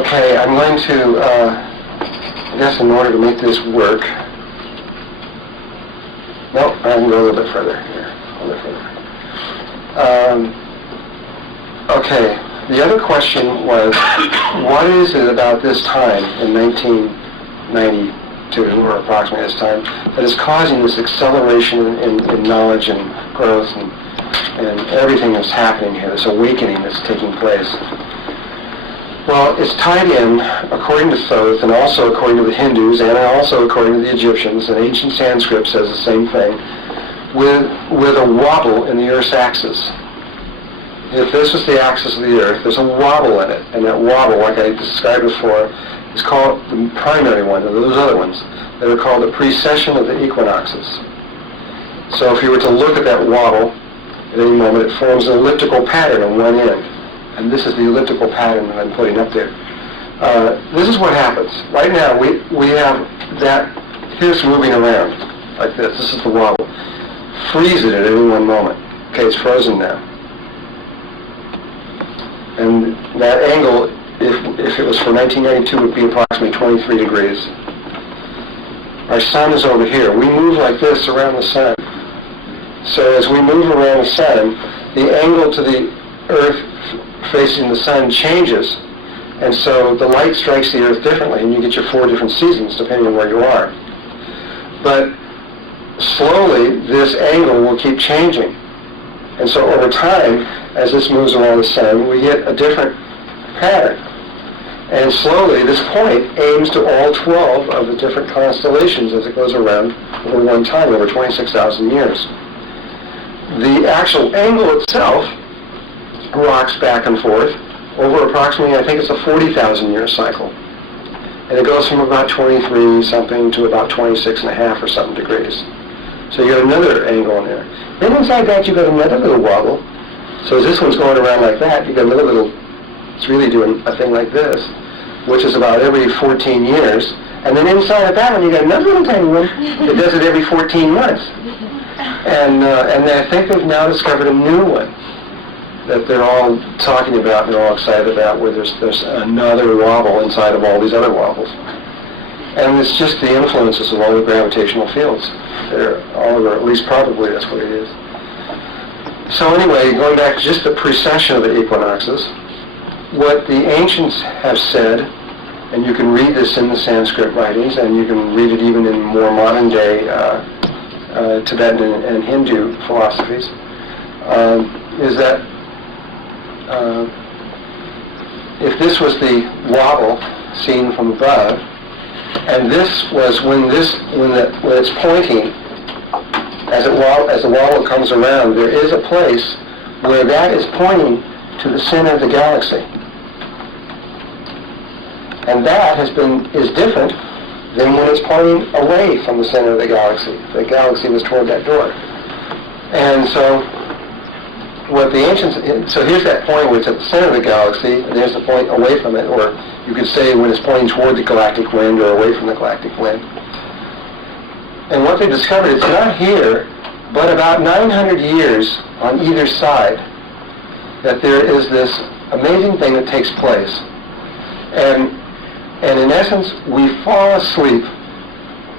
Okay, I'm going to, I guess in order to make this work, no, I can go a little bit further here, a little further. Okay, the other question was, what is it about this time in 1992, or approximately this time, that is causing this acceleration in knowledge and growth and everything that's happening here, this awakening that's taking place? Well, it's tied in, according to Thoth, and also according to the Hindus, and also according to the Egyptians, and ancient Sanskrit says the same thing, with a wobble in the Earth's axis. If this is the axis of the Earth, there's a wobble in it, and that wobble, like I described before, is called the primary one, and those other ones, that are called the precession of the equinoxes. So if you were to look at that wobble, at any moment, it forms an elliptical pattern on one end. And this is the elliptical pattern that I'm putting up there. This is what happens. Right now, we have that, here's moving around like this. This is the wobble. Freeze it at any one moment. Okay, it's frozen now. And that angle, if it was for 1992, would be approximately 23 degrees. Our sun is over here. We move like this around the sun. So as we move around the sun, the angle to the Earth facing the sun changes, and so the light strikes the Earth differently, and you get your 4 different seasons depending on where you are. But slowly, this angle will keep changing. And so over time, as this moves around the sun, we get a different pattern. And slowly, this point aims to all 12 of the different constellations as it goes around over one time, over 26,000 years. The actual angle itself rocks back and forth over approximately, I think it's a 40,000 year cycle. And it goes from about 23 something to about 26 and a half or something degrees. So you got another angle in there. Then inside that you got another little wobble. So as this one's going around like that, you got another little, it's really doing a thing like this, which is about every 14 years. And then inside of that one you got another little tiny one that does it every 14 months. And I think they've now discovered a new one that they're all talking about, and they're all excited about, where there's another wobble inside of all these other wobbles. And it's just the influences of all the gravitational fields. They're all over, at least probably that's what it is. So anyway, going back to just the precession of the equinoxes, what the ancients have said, and you can read this in the Sanskrit writings, and you can read it even in more modern day Tibetan and Hindu philosophies, is that if this was the wobble seen from above, and this was when it's pointing, as the wobble comes around, there is a place where that is pointing to the center of the galaxy, and that is different than when it's pointing away from the center of the galaxy. The galaxy was toward that door, and so what the ancients, so here's that point where it's at the center of the galaxy, and there's the point away from it, or you could say when it's pointing toward the galactic wind or away from the galactic wind. And what they discovered, it's not here, but about 900 years on either side, that there is this amazing thing that takes place. And in essence, we fall asleep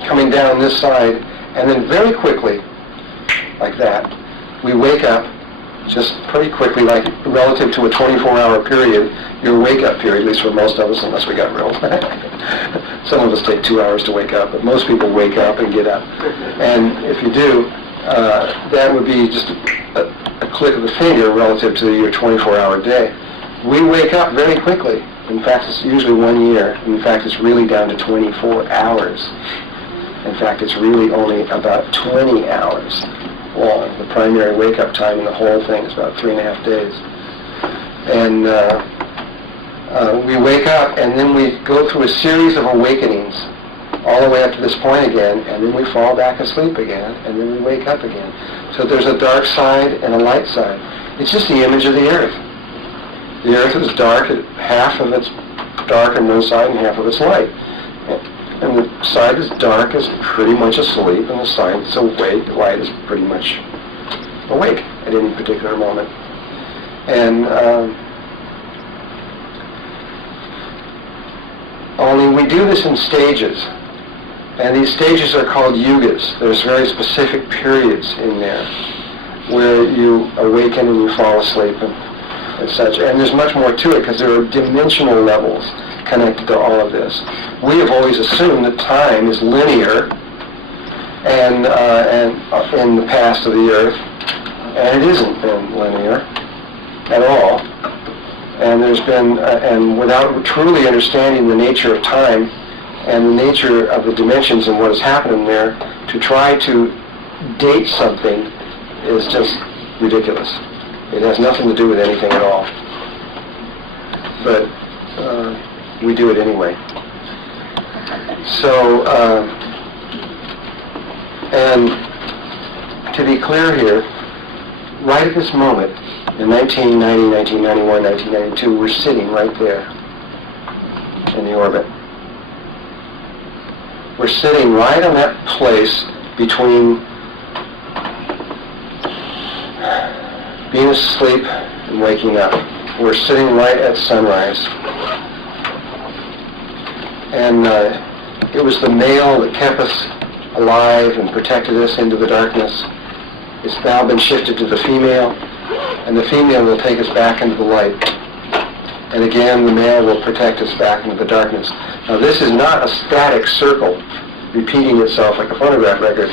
coming down this side, and then very quickly, like that, we wake up just pretty quickly, like relative to a 24-hour period, your wake-up period, at least for most of us, unless we got real. Some of us take 2 hours to wake up, but most people wake up and get up. And if you do, that would be just a click of the finger relative to your 24-hour day. We wake up very quickly. In fact, it's usually 1 year. In fact, it's really down to 24 hours. In fact, it's really only about 20 hours long. The primary wake-up time in the whole thing is about 3.5 days. And we wake up, and then we go through a series of awakenings all the way up to this point again, and then we fall back asleep again, and then we wake up again. So there's a dark side and a light side. It's just the image of the Earth. The Earth is dark, half of it's dark on one side and half of it's light. And the side that's dark is pretty much asleep, and the side that's awake, light, is pretty much awake at any particular moment. And Only we do this in stages. And these stages are called Yugas. There's very specific periods in there where you awaken and you fall asleep and such. And there's much more to it because there are dimensional levels connected to all of this. We have always assumed that time is linear and in the past of the Earth, and it isn't been linear at all. And there's been, and without truly understanding the nature of time and the nature of the dimensions and what is happening there, to try to date something is just ridiculous. It has nothing to do with anything at all. But we do it anyway. So, and to be clear here, right at this moment, in 1990, 1991, 1992, we're sitting right there in the orbit. We're sitting right on that place between being asleep and waking up. We're sitting right at sunrise. And it was the male that kept us alive and protected us into the darkness. It's now been shifted to the female, and the female will take us back into the light. And again, the male will protect us back into the darkness. Now, this is not a static circle repeating itself like a phonograph record.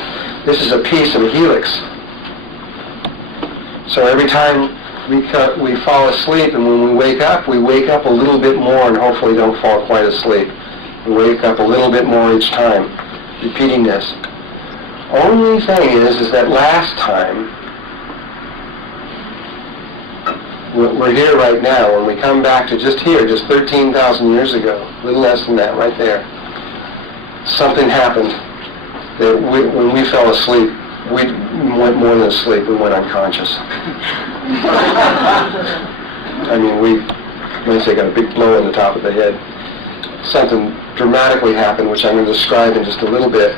This is a piece of a helix. So every time we fall asleep, and when we wake up a little bit more and hopefully don't fall quite asleep. We wake up a little bit more each time, repeating this. Only thing is that last time, we're here right now. When we come back to just here, just 13,000 years ago, a little less than that right there, something happened that when we fell asleep, we went more than asleep, we went unconscious. I mean, we got a big blow on the top of the head. Something dramatically happened, which I'm going to describe in just a little bit.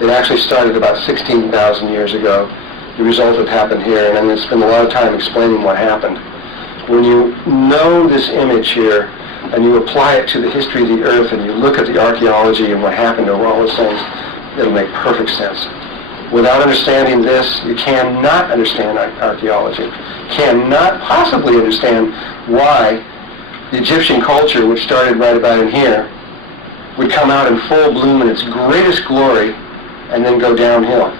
It actually started about 16,000 years ago. The result had happened here, and I'm going to spend a lot of time explaining what happened. When you know this image here, and you apply it to the history of the Earth, and you look at the archaeology and what happened over all those things, it'll make perfect sense. Without understanding this, you cannot understand archaeology. Cannot possibly understand why the Egyptian culture, which started right about in here, would come out in full bloom in its greatest glory and then go downhill.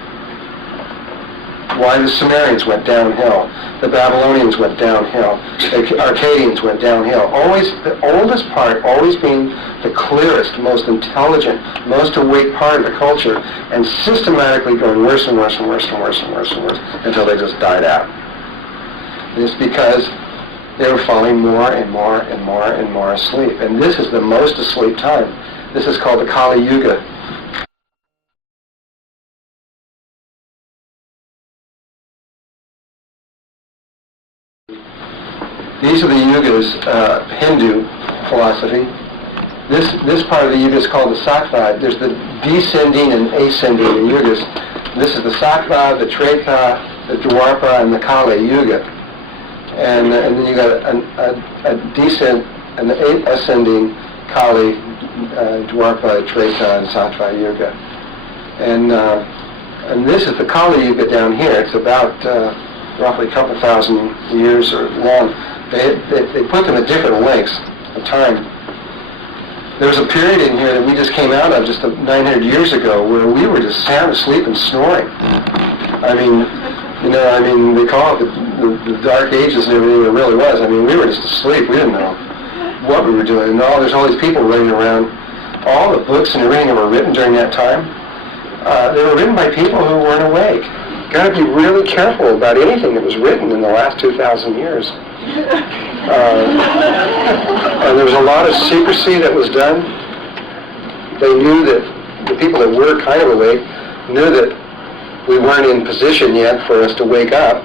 Why the Sumerians went downhill, the Babylonians went downhill, the Akkadians went downhill. Always the oldest part, always being the clearest, most intelligent, most awake part of the culture, and systematically going worse and worse and worse and worse and worse and worse until they just died out. And it's because they were falling more and more and more and more asleep. And this is the most asleep time. This is called the Kali Yuga. These are the Yugas, Hindu philosophy. This part of the Yuga is called the Sattva. There's the descending and ascending in Yugas. This is the Sattva, the Treta, the Dwapara, and the Kali Yuga. And then you got a descent and the ascending Kali, Dwapara, Treta, and Sattva Yuga. And this is the Kali Yuga down here. It's about roughly a couple thousand years or long. They put them at different lengths of time. There was a period in here that we just came out of just 900 years ago where we were just sound asleep and snoring. I mean, they call it the Dark Ages and everything. It really was. I mean, we were just asleep. We didn't know what we were doing. And there's all these people running around. All the books and everything that were written during that time, they were written by people who weren't awake. Got to be really careful about anything that was written in the last 2,000 years. And there was a lot of secrecy that was done. They knew that the people that were kind of awake knew that we weren't in position yet for us to wake up.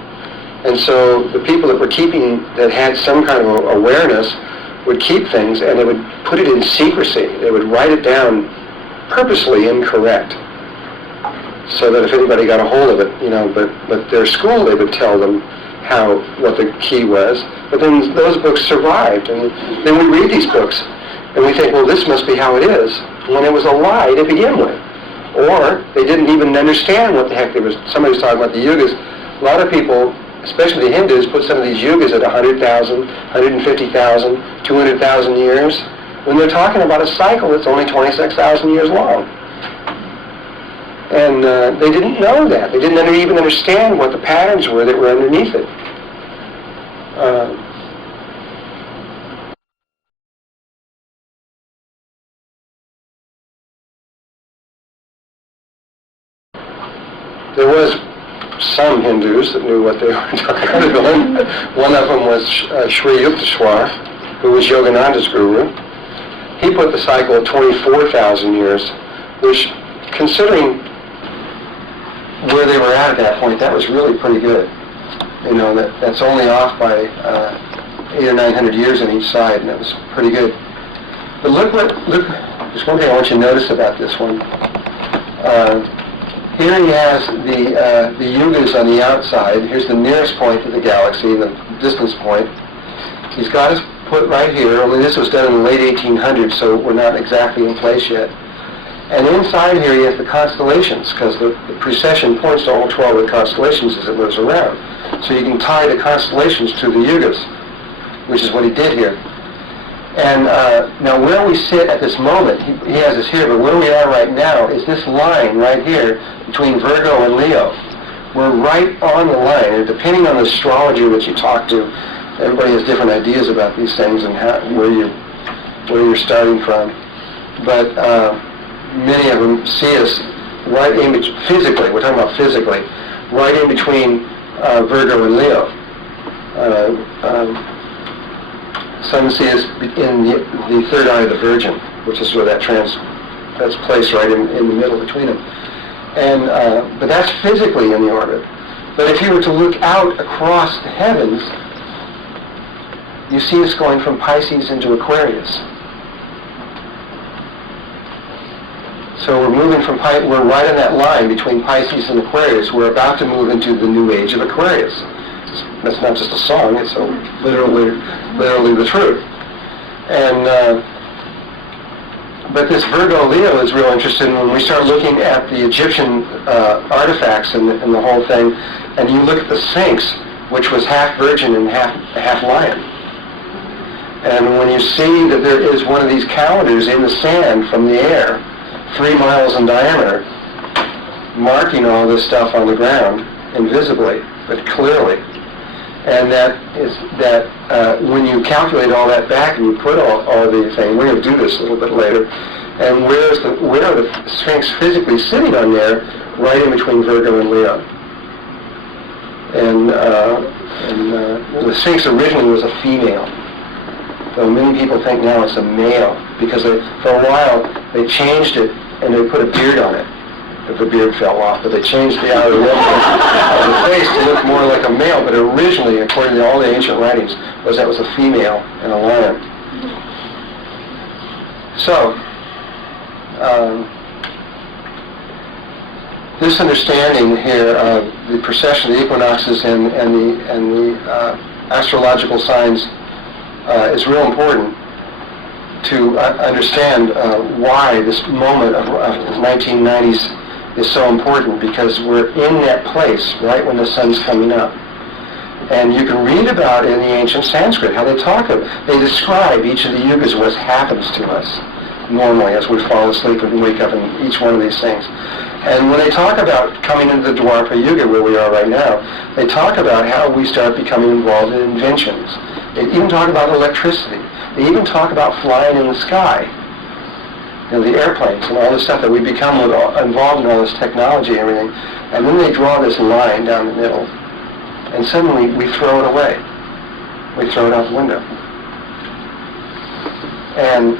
And so the people that had some kind of awareness would keep things, and they would put it in secrecy. They would write it down purposely incorrect, so that if anybody got a hold of it, but their school, they would tell them what the key was. But then those books survived, and then we read these books, And we think, well, this must be how it is, when it was a lie to begin with. Or they didn't even understand what the heck they was. Somebody was talking about the Yugas. A lot of people, especially the Hindus, put some of these Yugas at 100,000, 150,000, 200,000 years, when they're talking about a cycle that's only 26,000 years long. And they didn't know that. They didn't even understand what the patterns were that were underneath it. There was some Hindus that knew what they were talking about. One of them was Sri Yukteswar, who was Yogananda's guru. He put the cycle at 24,000 years, which, considering where they were at that point, that was really pretty good. You know, that's only off by 800 or 900 years on each side, and that was pretty good. But look, there's one thing I want you to notice about this one. Here he has the Yugas on the outside. Here's the nearest point to the galaxy, the distance point. He's got his put right here, only this was done in the late 1800s, so we're not exactly in place yet. And inside here he has the constellations, because the precession points to all 12 of the constellations as it moves around. So you can tie the constellations to the Yugas, which is what he did here. And now where we sit at this moment, he has this here, but where we are right now is this line right here between Virgo and Leo. We're right on the line, and depending on the astrologer that you talk to, everybody has different ideas about these things and where you're starting from. But many of them see us right in between, physically, we're talking about physically, right in between Virgo and Leo. Some see us in the third eye of the Virgin, which is where that's placed right in the middle between them. And but that's physically in the orbit. But if you were to look out across the heavens, you see us going from Pisces into Aquarius. So we're moving from we're right on that line between Pisces and Aquarius. We're about to move into the new age of Aquarius. That's not just a song; it's literally the truth. And but this Virgo Leo is real interesting when we start looking at the Egyptian artifacts and the whole thing, and you look at the Sphinx, which was half virgin and half lion. And when you see that there is one of these calendars in the sand from the air, 3 miles in diameter, marking all this stuff on the ground invisibly, but clearly. And when you calculate all that back and you put all the things, we're going to do this a little bit later, and where are the Sphinx physically sitting on there, right in between Virgo and Leo. And the Sphinx originally was a female, though many people think now it's a male, because for a while they changed it and they put a beard on it. If the beard fell off, but they changed the outer rim of the face to look more like a male, but originally, according to all the ancient writings, that was a female and a lion. So, this understanding here of the precession, the equinoxes, and the astrological signs is real important to understand why this moment of 1990s is so important, because we're in that place right when the sun's coming up. And you can read about it in the ancient Sanskrit, how they describe each of the yugas, what happens to us normally as we fall asleep and wake up in each one of these things. And when they talk about coming into the Dwapara Yuga, where we are right now, they talk about how we start becoming involved in inventions. They even talk about electricity. They even talk about flying in the sky. You know, the airplanes and all this stuff that we become involved in all this technology and everything. And then they draw this line down the middle. And suddenly we throw it away. We throw it out the window. And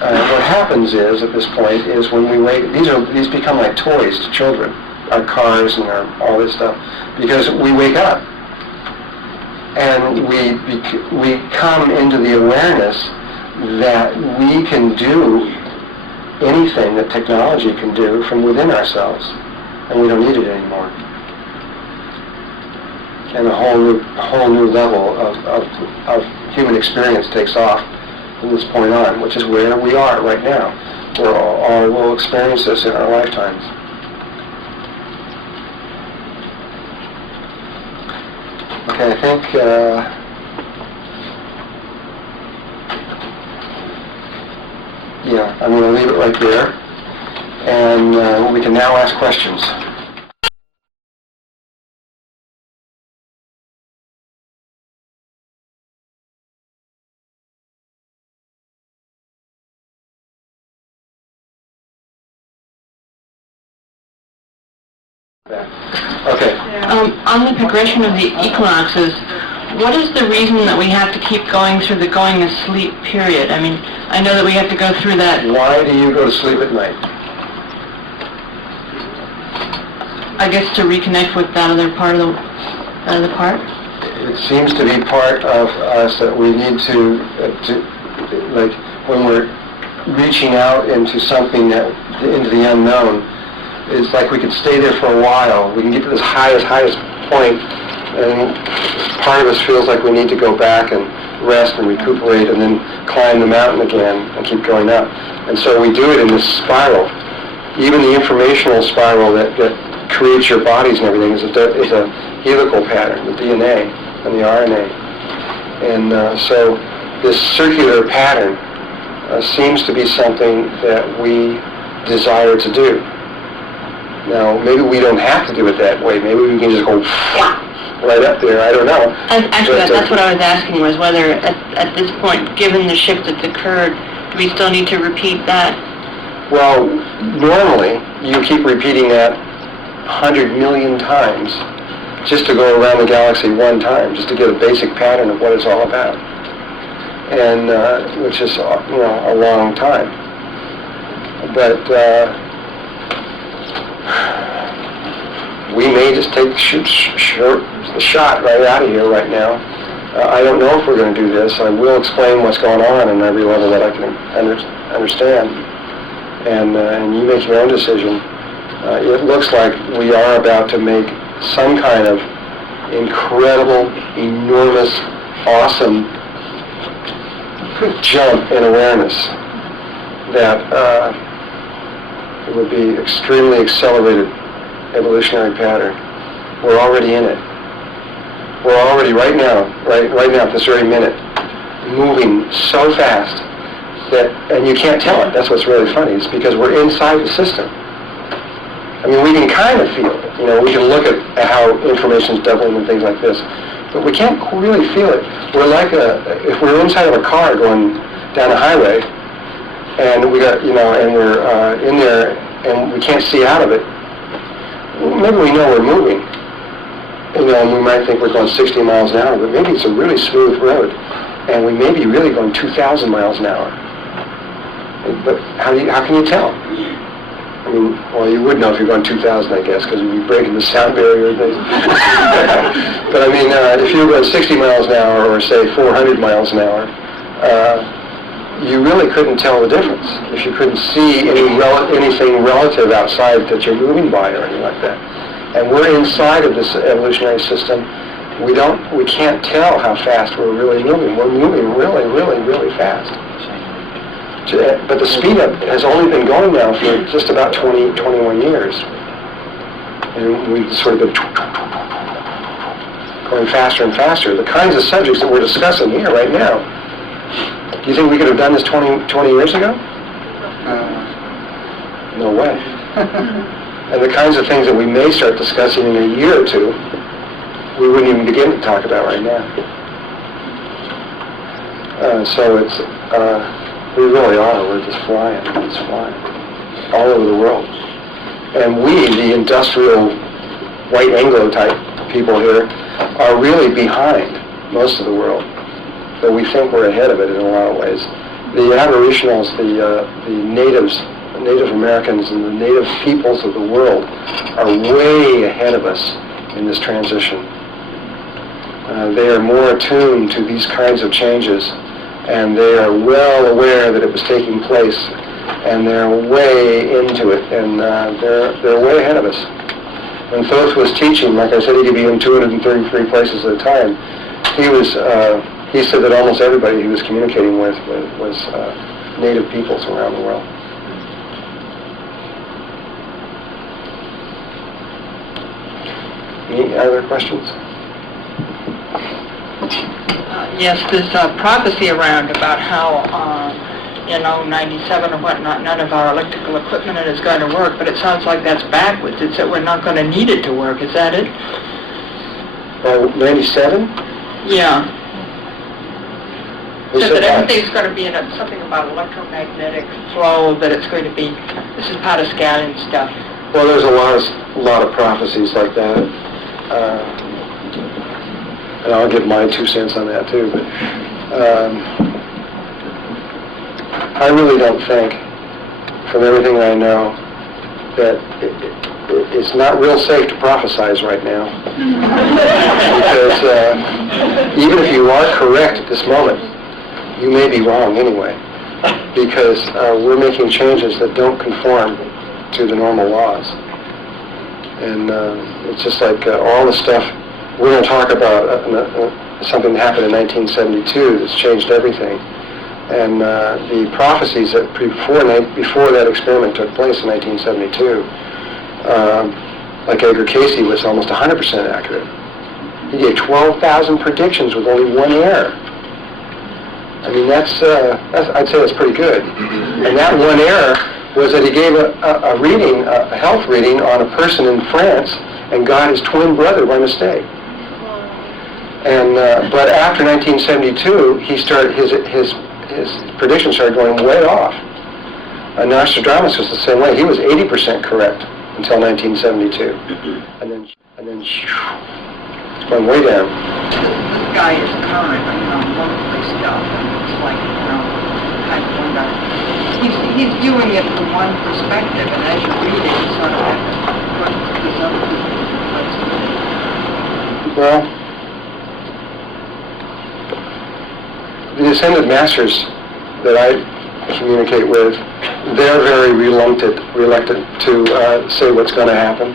what happens is, at this point, is when we wake, these become like toys to children, our cars and all this stuff, because we wake up. And we come into the awareness that we can do anything that technology can do from within ourselves, and we don't need it anymore. And a whole new level of human experience takes off from this point on, which is where we are right now. We'll experience this in our lifetimes. Okay, I think yeah, I'm going to leave it right there, and we can now ask questions. Okay. On the progression of the equinoxes, what is the reason that we have to keep going through the going to sleep period? I mean, I know that we have to go through that. Why do you go to sleep at night? I guess to reconnect with that other part of the part. It seems to be part of us that we need to like when we're reaching out into something into the unknown. It's like we could stay there for a while. We can get to this highest point, and part of us feels like we need to go back and rest and recuperate and then climb the mountain again and keep going up. And so we do it in this spiral. Even the informational spiral that creates your bodies and everything is a helical pattern, the DNA and the RNA. And so this circular pattern seems to be something that we desire to do. Now, maybe we don't have to do it that way. Maybe we can just go right up there. I don't know. Actually, that's what I was asking, was whether at this point, given the shift that's occurred, do we still need to repeat that? Well, normally, you keep repeating that 100 million times just to go around the galaxy one time, just to get a basic pattern of what it's all about. And which is, a long time. But we may just take the shot right out of here right now. I don't know if we're going to do this. I will explain what's going on in every level that I can understand. And you make your own decision. It looks like we are about to make some kind of incredible, enormous, awesome jump in awareness that it would be extremely accelerated evolutionary pattern. We're already in it. We're already right now at this very minute, moving so fast that, and you can't tell it. That's what's really funny. It's because we're inside the system. I mean, we can kind of feel it. We can look at how information's doubling and things like this, but we can't really feel it. We're like if we're inside of a car going down a highway, and we got, and we're in there, and we can't see out of it. Maybe we know we're moving, and we might think we're going 60 miles an hour, but maybe it's a really smooth road, and we may be really going 2,000 miles an hour. But how can you tell? I mean, well, you would know if you're going 2,000, I guess, because you'd be breaking the sound barrier and things. But I mean, if you were going 60 miles an hour, or say 400 miles an hour, you really couldn't tell the difference if you couldn't see anything relative outside that you're moving by or anything like that. And we're inside of this evolutionary system. We can't tell how fast we're really moving. We're moving really, really, really fast. But the speed up has only been going now for just about 21 years. And we've sort of been going faster and faster. The kinds of subjects that we're discussing here right now, do you think we could have done this 20 years ago? No way. And the kinds of things that we may start discussing in a year or two, we wouldn't even begin to talk about right now. So it's, we really are. We're just flying. It's flying all over the world. And we, the industrial white Anglo type people here, are really behind most of the world. But we think we're ahead of it in a lot of ways. The Aboriginals, the natives, Native Americans, and the native peoples of the world are way ahead of us in this transition. They are more attuned to these kinds of changes, and they are well aware that it was taking place, and they're way into it, and they're way ahead of us. When Thoth was teaching, like I said, he could be in 233 places at a time. He was he said that almost everybody he was communicating with was native peoples around the world. Any other questions? Yes, there's a prophecy around about how, 97 or whatnot, none of our electrical equipment is going to work, but it sounds like that's backwards. It's that we're not going to need it to work. Is that it? Oh, 97? Yeah. Who So said that that? everything's going to be in something about electromagnetic flow, that it's going to be, this is part of scattering stuff. Well, there's a lot of prophecies like that. And I'll give my 2 cents on that too, but I really don't think, from everything I know, that it's not real safe to prophesize right now. Because even if you are correct at this moment, you may be wrong anyway. Because we're making changes that don't conform to the normal laws. And it's just like all the stuff, we're going to talk about something that happened in 1972 that's changed everything. And the prophecies that before that experiment took place in 1972, like Edgar Casey was almost 100% accurate. He gave 12,000 predictions with only one error. I mean, that's I'd say that's pretty good. And that one error was that he gave a reading, a health reading on a person in France, and got his twin brother by mistake. And but after 1972, he started his predictions started going way off. Nostradamus was the same way. He was 80% correct until 1972, and then went way down. This guy is current, monthly stuff, and it's like, kind of wonder. He's viewing it from one perspective, and as you read it, you sort of have to put these other perspectives. Well, the Ascended Masters that I communicate with, they're very reluctant to say what's going to happen.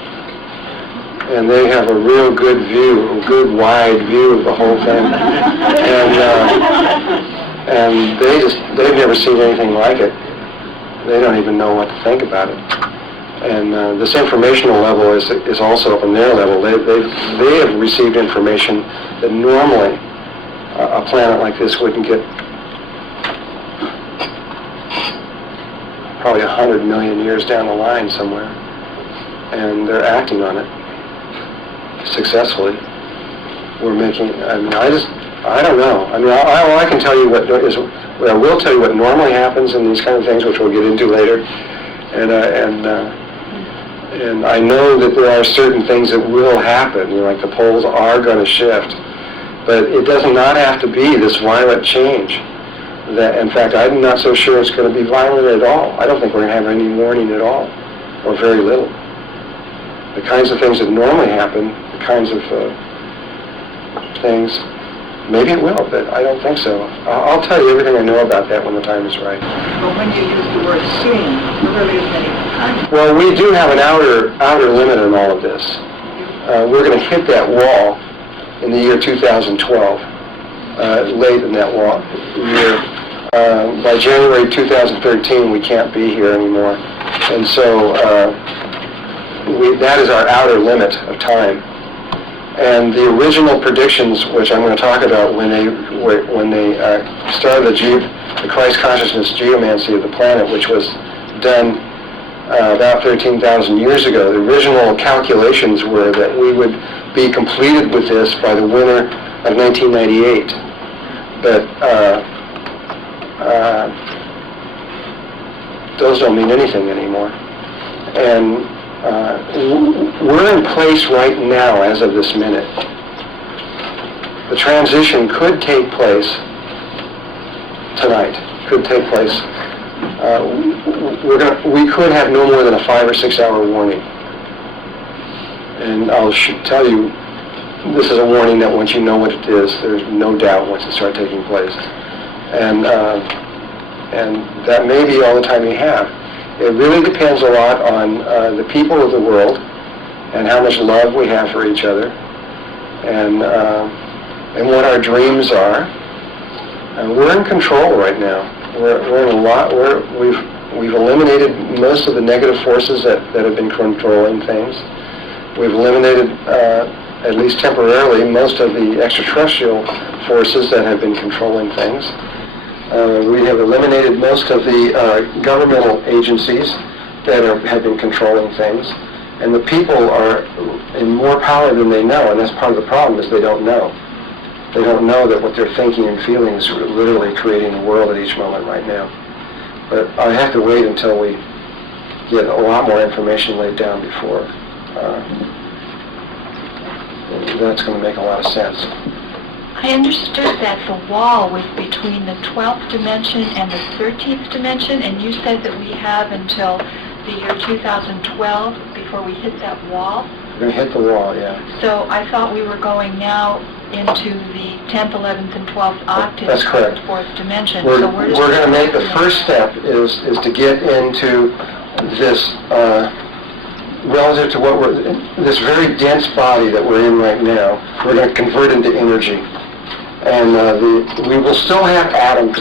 And they have a real good view, a good wide view of the whole thing. And they've never seen anything like it. They don't even know what to think about it. And this informational level is also up on their level. They have received information that normally a planet like this wouldn't get. Probably 100 million years down the line somewhere, and they're acting on it successfully. We're making. I mean, I don't know. I mean, all I can tell you I will tell you what normally happens in these kind of things, which we'll get into later, and I know that there are certain things that will happen. Like the poles are going to shift, but it does not have to be this violent change. That, in fact, I'm not so sure it's going to be violent at all. I don't think we're going to have any warning at all, or very little. The kinds of things that normally happen, the kinds of things, maybe it will, but I don't think so. I'll tell you everything I know about that when the time is right. But when you use the word soon, there really isn't any time. Well, we do have an outer limit on all of this. We're going to hit that wall in the year 2012. Late in that year. By January 2013, we can't be here anymore. And so that is our outer limit of time. And the original predictions, which I'm going to talk about when they started the Christ consciousness geomancy of the planet, which was done about 13,000 years ago, the original calculations were that we would be completed with this by the winter of 1998. But those don't mean anything anymore. And we're in place right now as of this minute. The transition could take place tonight, could take place. We could have no more than a 5 or 6 hour warning. And I'll tell you, this is a warning that once you know what it is, there's no doubt once it starts taking place. And that may be all the time we have. It really depends a lot on the people of the world and how much love we have for each other, and what our dreams are, And we're in control right now. We're in a lot. We've eliminated most of the negative forces that have been controlling things. We've eliminated, at least temporarily, most of the extraterrestrial forces that have been controlling things. We have eliminated most of the governmental agencies that have been controlling things. And the people are in more power than they know, and that's part of the problem, is they don't know. They don't know that what they're thinking and feeling is literally creating the world at each moment right now. But I have to wait until we get a lot more information laid down before. That's going to make a lot of sense. I understood that the wall was between the 12th dimension and the 13th dimension, and you said that we have until the year 2012 before we hit that wall. We're going to hit the wall, yeah. So I thought we were going now into the 10th, 11th, and 12th octaves. That's correct. Of the 4th dimension. We're So where does going to make the first step is to get into this relative to what this very dense body that we're in right now. We're going to convert into energy, and we will still have atoms,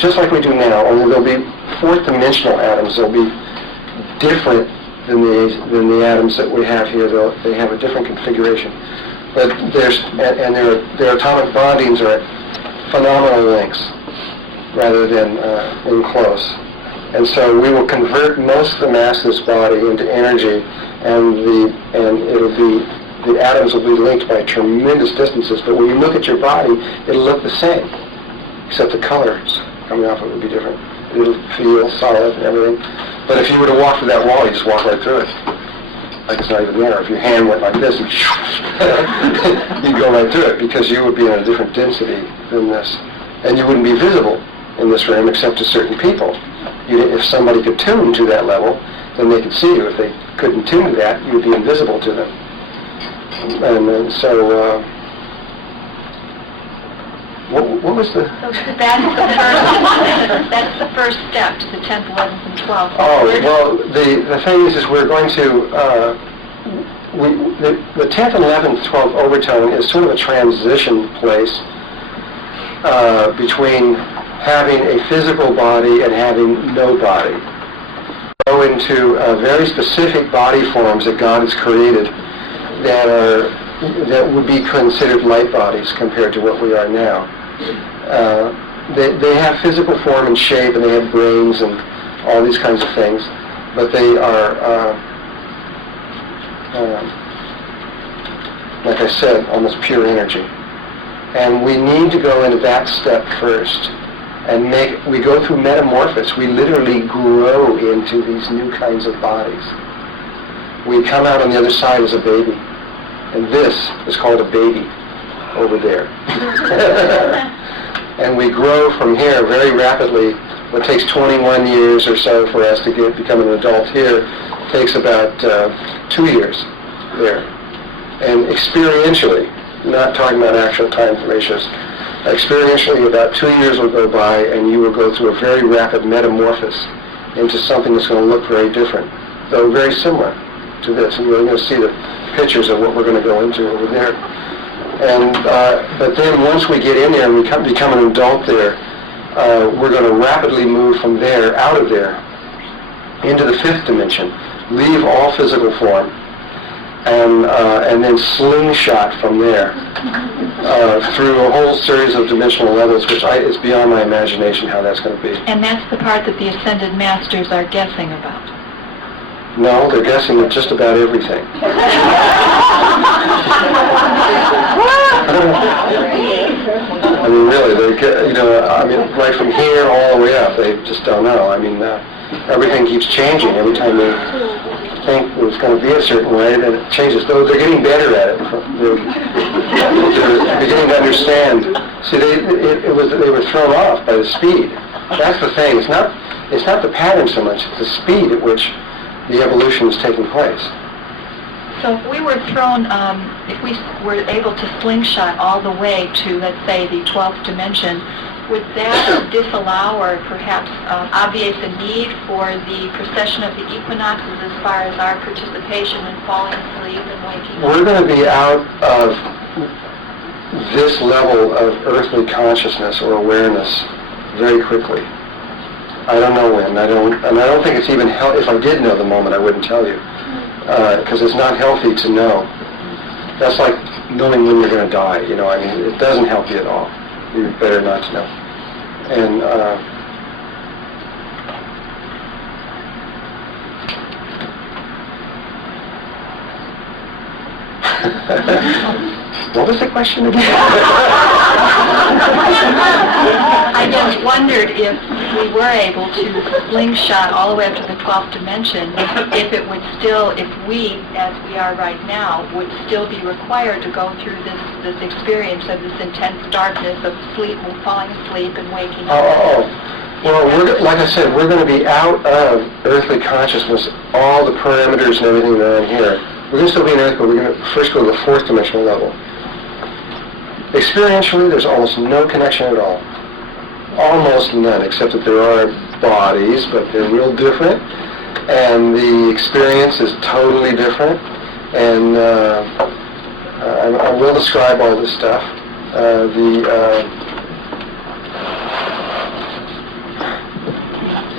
just like we do now. Only there'll be fourth dimensional atoms. They'll be different than the atoms that we have here. They have a different configuration. But their atomic bondings are at phenomenal lengths rather than in close. And so we will convert most of the mass of this body into energy, and the atoms will be linked by tremendous distances. But when you look at your body, it'll look the same, except the colors coming off it will be different. It'll feel solid and everything. But if you were to walk through that wall, you just walk right through it. Like it's not even there. If your hand went like this, you'd go right through it, because you would be in a different density than this. And you wouldn't be visible in this room except to certain people. If somebody could tune to that level, then they could see you. If they couldn't tune to that, you would be invisible to them. And so, what was the... So that's the first step to the 10th, 11th, and 12th. Oh, well, the thing is we're going to... the 10th and 11th, 12th overtone is sort of a transition place between having a physical body and having no body. Go into very specific body forms that God has created that would be considered light bodies compared to what we are now. They have physical form and shape, and they have brains and all these kinds of things, but they are, like I said, almost pure energy. And we need to go into that step first. And we go through metamorphosis. We literally grow into these new kinds of bodies. We come out on the other side as a baby. And this is called a baby over there. And we grow from here very rapidly. What takes 21 years or so for us to become an adult here takes about 2 years there. And experientially, not talking about actual time ratios, experientially about 2 years will go by and you will go through a very rapid metamorphosis into something that's going to look very different, though very similar to this. And you're going to see the pictures of what we're going to go into over there. And but then once we get in there and we become an adult there, we're going to rapidly move from there, out of there, into the fifth dimension, leave all physical form, and then slingshot from there through a whole series of dimensional levels, which is beyond my imagination how that's going to be. And that's the part that the Ascended Masters are guessing about. No, they're guessing at just about everything. I mean, really, right from here all the way up, they just don't know. I mean, everything keeps changing. Every time they think it's going to be a certain way, then it changes. Though they're getting better at it. They're beginning to understand. See, they were thrown off by the speed. That's the thing. It's not the pattern so much. It's the speed at which the evolution is taking place. So if we were thrown, if we were able to slingshot all the way to, let's say, the 12th dimension, would that disallow or perhaps obviate the need for the precession of the equinoxes as far as our participation in falling asleep and waking up? We're going to be out of this level of earthly consciousness or awareness very quickly. I don't know when. I don't think it's even if I did know the moment, I wouldn't tell you, because it's not healthy to know. That's like knowing when you're going to die. You know, I mean, it doesn't help you at all. You're better not to know. And what was the question again? I just wondered if we were able to slingshot all the way up to the 12th dimension, if it would still, if we, as we are right now, would still be required to go through this experience of this intense darkness of sleep and falling asleep and waking up. Well, like I said, we're going to be out of earthly consciousness, all the parameters and everything that are in here. We're going to still be in Earth, but we're going to first go to the fourth dimensional level. Experientially, there's almost no connection at all. Almost none, except that there are bodies, but they're real different, and the experience is totally different. And I will describe all this stuff.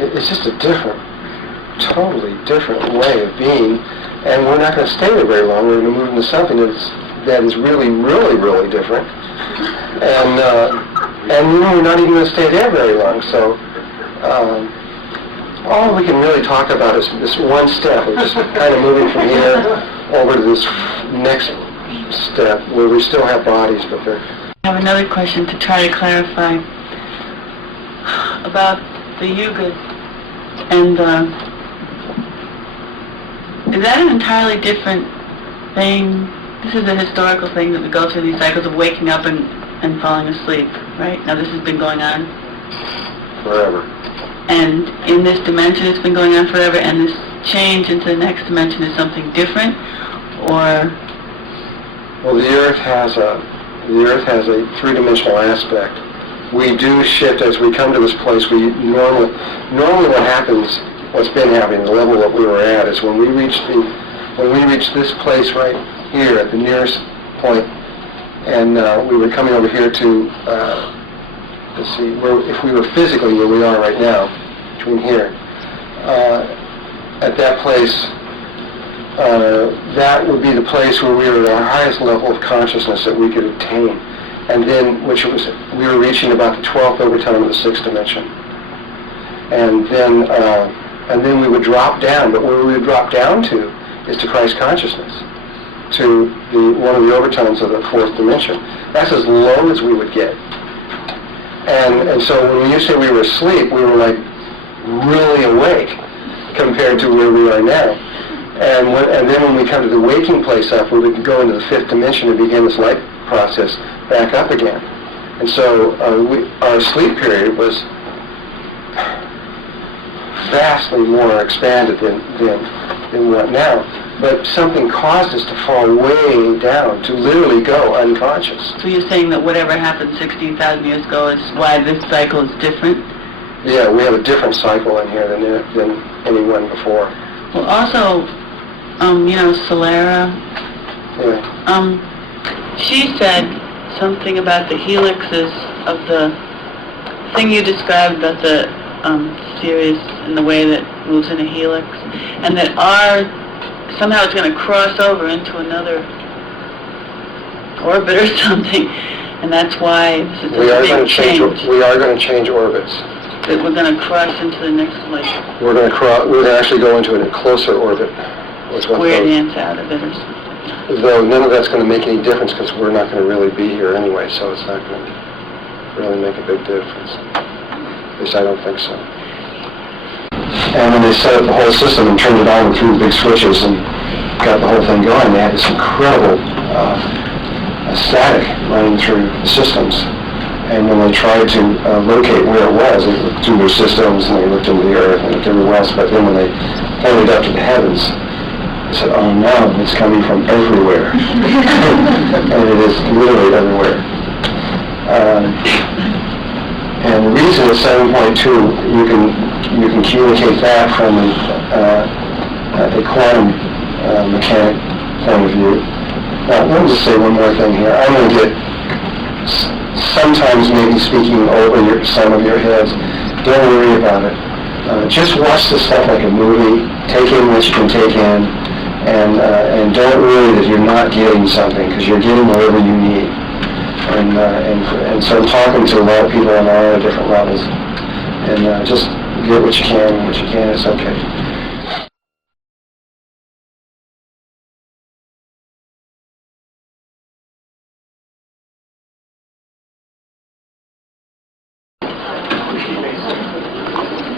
It's just a different, totally different way of being. And we're not going to stay there very long. We're going to move into something that is really, really, really different. And you know, we're not even going to stay there very long. So all we can really talk about is this one step of just kind of moving from here over to this next step where we still have bodies, but they're... I have another question to try to clarify about the Yugas. And is that an entirely different thing? This is a historical thing that we go through these cycles of waking up and falling asleep, right? Now this has been going on forever. And in this dimension it's been going on forever, and this change into the next dimension is something different, or? Well, the Earth has a three-dimensional aspect. We do shift as we come to this place. We normally what happens, what's been happening, the level that we were at, is when we reach this place right here at the nearest point, and we were coming over here to let's see, if we were physically where we are right now, between here, at that place, that would be the place where we were at our highest level of consciousness that we could attain, and then we were reaching about the 12th overtime of the 6th dimension, and then we would drop down. But where we would drop down to is to Christ consciousness, to one of the overtones of the 4th dimension. That's as low as we would get. And so when you say we were asleep, we were like really awake compared to where we are now. And then when we come to the waking place up, we would go into the 5th dimension and begin this light process back up again. And so our sleep period was vastly more expanded than what now. But something caused us to fall way down, to literally go unconscious. So you're saying that whatever happened 16,000 years ago is why this cycle is different? Yeah, we have a different cycle in here than anyone before. Well, also, Solera, yeah. She said something about the helixes of the thing you described about the Sirius and the way that moves in a helix, and that somehow it's going to cross over into another orbit or something, and that's why this is a big change. We are going to change orbits. That we're going to cross into the next, we're going to actually go into a closer orbit. Square dance out of it or something. Though none of that's going to make any difference because we're not going to really be here anyway, so it's not going to really make a big difference. At least I don't think so. And when they set up the whole system and turned it on through the big switches and got the whole thing going, they had this incredible static running through the systems. And when they tried to locate where it was, they looked through their systems and they looked into the earth and looked everywhere else. But then when they pointed up to the heavens, they said, "Oh no, it's coming from everywhere," and it is literally everywhere. And the reason it's 7.2, you can communicate that from a quantum mechanic point of view. Now, let me just say one more thing here. I'm going to get sometimes maybe speaking over some of your heads. Don't worry about it. Just watch this stuff like a movie. Take in what you can take in, and don't worry that you're not getting something, because you're getting whatever you need. And so I'm talking to a lot of people on a lot of different levels, and just get what you can, and what you can, it's okay.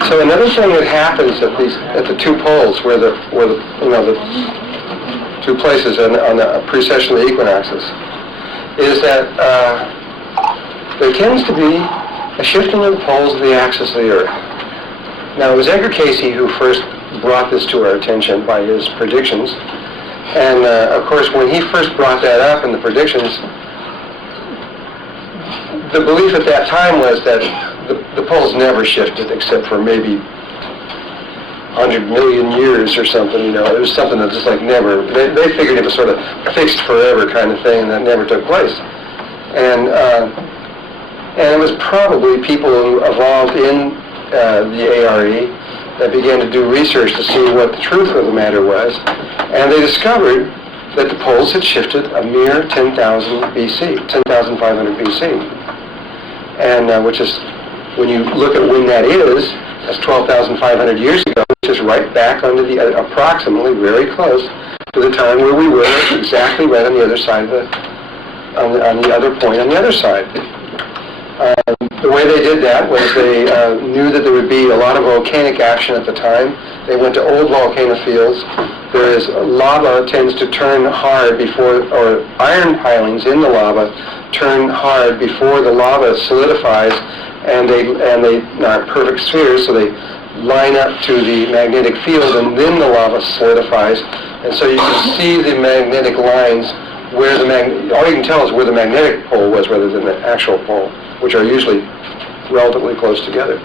So another thing that happens at the two poles, where the two places on the precession of the equinoxes, is that there tends to be a shifting of the poles of the axis of the Earth. Now, it was Edgar Cayce who first brought this to our attention by his predictions, and of course, when he first brought that up in the predictions, the belief at that time was that the poles never shifted, except for maybe 100 million years or something. It was something that just like never. They figured it was sort of fixed forever kind of thing, and that never took place. And it was probably people who evolved in the ARE that began to do research to see what the truth of the matter was, and they discovered that the poles had shifted a mere 10,000 BC, 10,500 BC, and which is, when you look at when that is, that's 12,500 years ago, which is right back under the, approximately very close to the time where we were exactly right on the other side of on the other point on the other side. The way they did that was they knew that there would be a lot of volcanic action at the time. They went to old volcano fields. There is lava tends to turn hard before, or iron pilings in the lava turn hard before the lava solidifies, and they not perfect spheres, so they line up to the magnetic field, and then the lava solidifies, and so you can see the magnetic lines where all you can tell is where the magnetic pole was rather than the actual pole, which are usually relatively close together.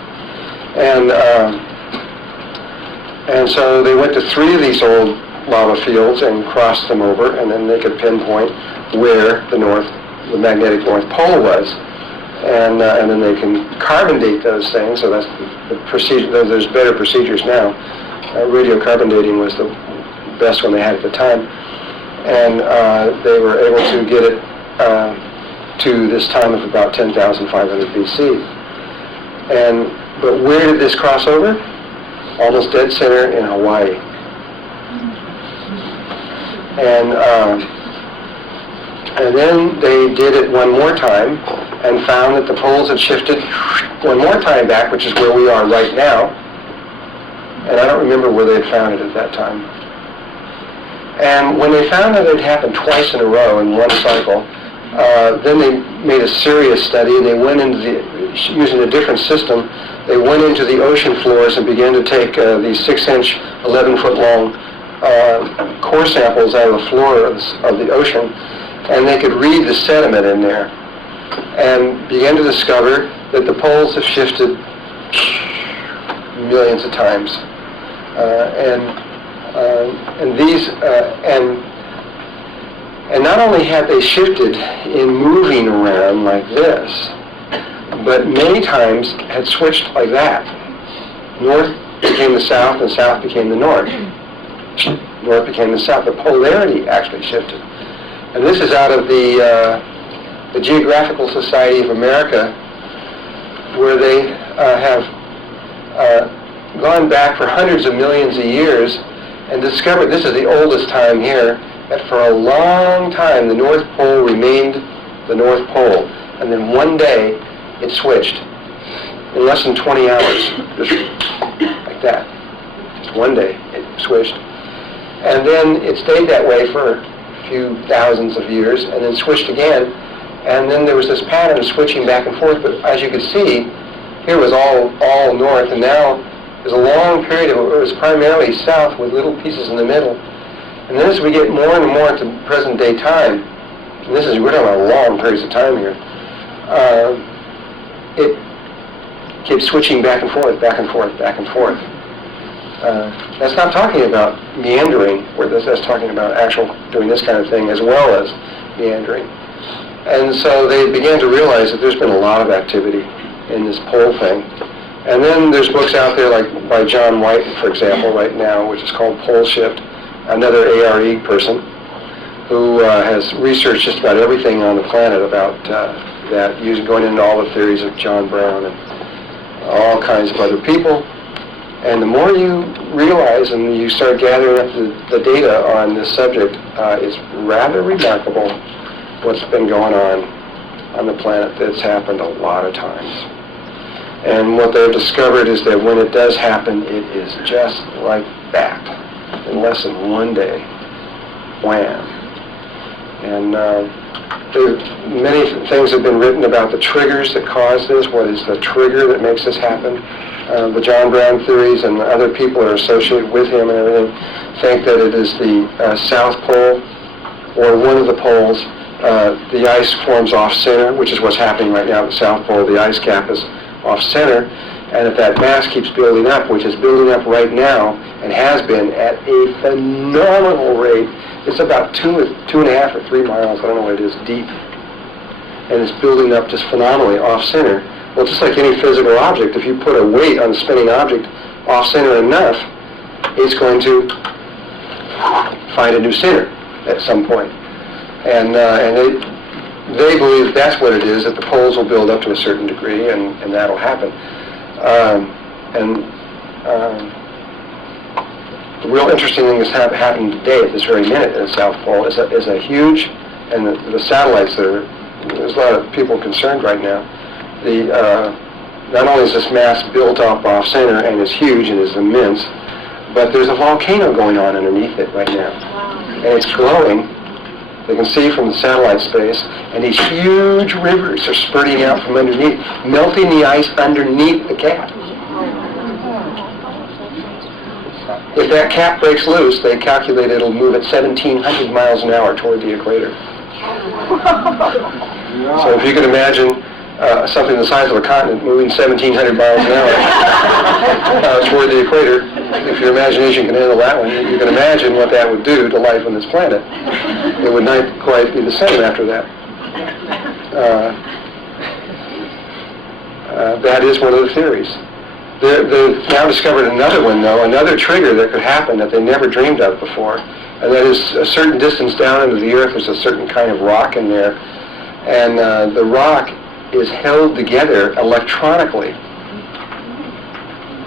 And so they went to 3 of these old lava fields and crossed them over, and then they could pinpoint where the magnetic North Pole was. And then they can carbon date those things, so that's the procedure. There's better procedures now. Radiocarbon dating was the best one they had at the time. And they were able to get it to this time of about 10,500 BC. But where did this cross over? Almost dead center in Hawaii. And then they did it one more time and found that the poles had shifted one more time back, which is where we are right now. And I don't remember where they had found it at that time. And when they found that it had happened twice in a row in one cycle, then they made a serious study, and they went into using a different system, they went into the ocean floors and began to take these 6-inch, 11-foot-long core samples out of the floor of the ocean, and they could read the sediment in there, and began to discover that the poles have shifted millions of times. And not only have they shifted in moving around like this, but many times had switched like that. North became the south, and south became the north. North became the south. The polarity actually shifted. And this is out of the Geographical Society of America, where they have gone back for hundreds of millions of years and discovered, this is the oldest time here, that for a long time the North Pole remained the North Pole. And then one day it switched. In less than 20 hours, just like that. Just one day it switched. And then it stayed that way for a few thousands of years, and then switched again. And then there was this pattern of switching back and forth, but as you could see, here was all north, and now there's a long period of it was primarily south with little pieces in the middle. And then as we get more and more to present day time, and we're talking about long periods of time here, it keeps switching back and forth, back and forth, back and forth. That's not talking about meandering, where that's talking about actual doing this kind of thing as well as meandering. And so they began to realize that there's been a lot of activity in this pole thing. And then there's books out there like by John White, for example, right now, which is called Pole Shift, another ARE person who has researched just about everything on the planet about that, going into all the theories of John Brown and all kinds of other people. And the more you realize and you start gathering up the data on this subject, it's rather remarkable what's been going on the planet that's happened a lot of times. And what they've discovered is that when it does happen, it is just like that. In less than one day, wham. And many things have been written about the triggers that cause this. What is the trigger that makes this happen? The John Brown theories and other people are associated with him and everything think that it is the South Pole or one of the poles. The ice forms off-center, which is what's happening right now at the South Pole. The ice cap is off-center, and if that mass keeps building up, which is building up right now and has been at a phenomenal rate, it's about 2.5 or 3 miles, I don't know what it is, deep, and it's building up just phenomenally off-center. Well, just like any physical object, if you put a weight on a spinning object off-center enough, it's going to find a new center at some point. And they believe that's what it is, that the poles will build up to a certain degree, and that'll happen. The real interesting thing that's happening today at this very minute at the South Pole is a huge, and the satellites there's a lot of people concerned right now. Not only is this mass built up off-center and is huge and is immense, but there's a volcano going on underneath it right now. And it's glowing. They can see from the satellite space, and these huge rivers are spurting out from underneath, melting the ice underneath the cap. If that cap breaks loose, they calculate it'll move at 1,700 miles an hour toward the equator. So if you can imagine something the size of a continent moving 1,700 miles an hour toward the equator, if your imagination can handle that one, you can imagine what that would do to life on this planet. It would not quite be the same after that. That is one of the theories. They've now discovered another one, though, another trigger that could happen that they never dreamed of before, and that is a certain distance down into the Earth, there's a certain kind of rock in there, and the rock is held together electronically.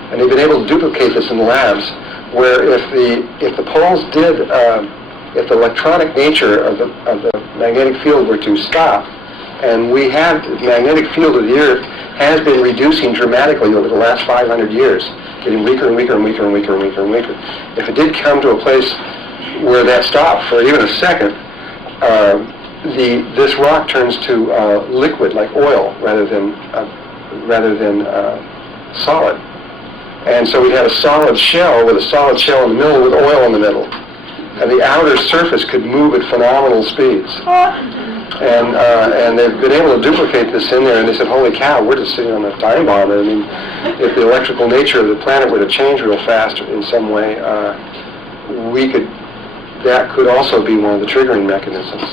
And they've been able to duplicate this in labs, where if the poles did, if the electronic nature of the magnetic field were to stop, and we have the magnetic field of the Earth has been reducing dramatically over the last 500 years, getting weaker and weaker and weaker and weaker and weaker and weaker. If it did come to a place where that stopped for even a second, this rock turns to liquid, like oil, rather than solid. And so we had a solid shell with a solid shell in the middle with oil in the middle, and the outer surface could move at phenomenal speeds. And they've been able to duplicate this in there, and they said, holy cow, we're just sitting on a time bomb. I mean, if the electrical nature of the planet were to change real fast in some way, that could also be one of the triggering mechanisms.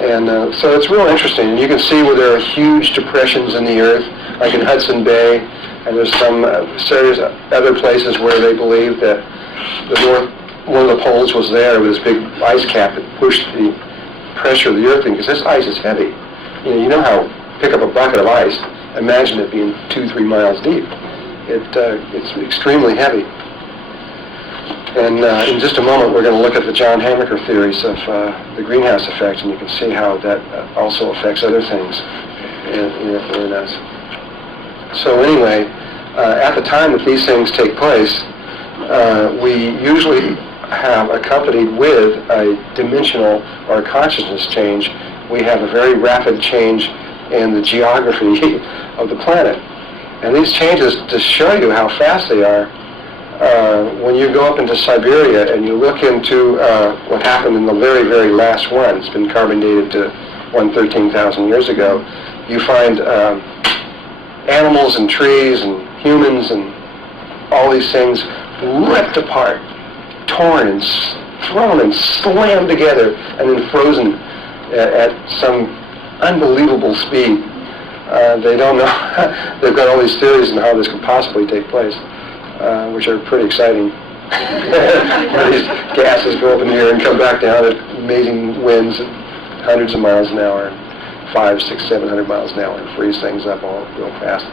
And so it's real interesting. And you can see where there are huge depressions in the Earth, like in Hudson Bay, and there's some serious other places where they believe that one of the poles was there with this big ice cap that pushed the pressure of the Earth in, because this ice is heavy. You know how pick up a bucket of ice, imagine it being 2-3 miles deep. It's extremely heavy. And in just a moment, we're going to look at the John Hamaker theories of the greenhouse effect, and you can see how that also affects other things in us. So anyway, at the time that these things take place, we usually have accompanied with a dimensional or a consciousness change. We have a very rapid change in the geography of the planet. And these changes, to show you how fast they are, when you go up into Siberia and you look into what happened in the very, very last one, it's been carbon dated to 113,000 years ago, you find animals and trees and humans and all these things ripped apart, torn and thrown and slammed together, and then frozen at some unbelievable speed. They don't know. They've got all these theories on how this could possibly take place, which are pretty exciting. Where these gases go up in the air and come back down at amazing winds at hundreds of miles an hour, 500, 600, 700 miles an hour, and freeze things up all real fast.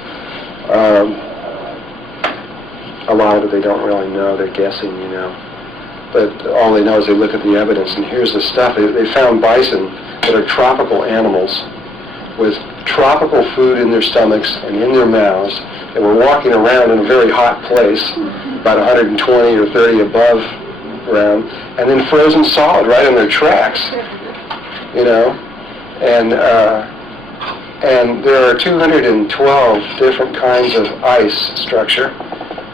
A lot of it they don't really know. They're guessing, you know. But all they know is they look at the evidence, and here's the stuff. They found bison that are tropical animals with tropical food in their stomachs and in their mouths, and were walking around in a very hot place, about 120 or 30 above ground, and then frozen solid right in their tracks, you know. And there are 212 different kinds of ice structure.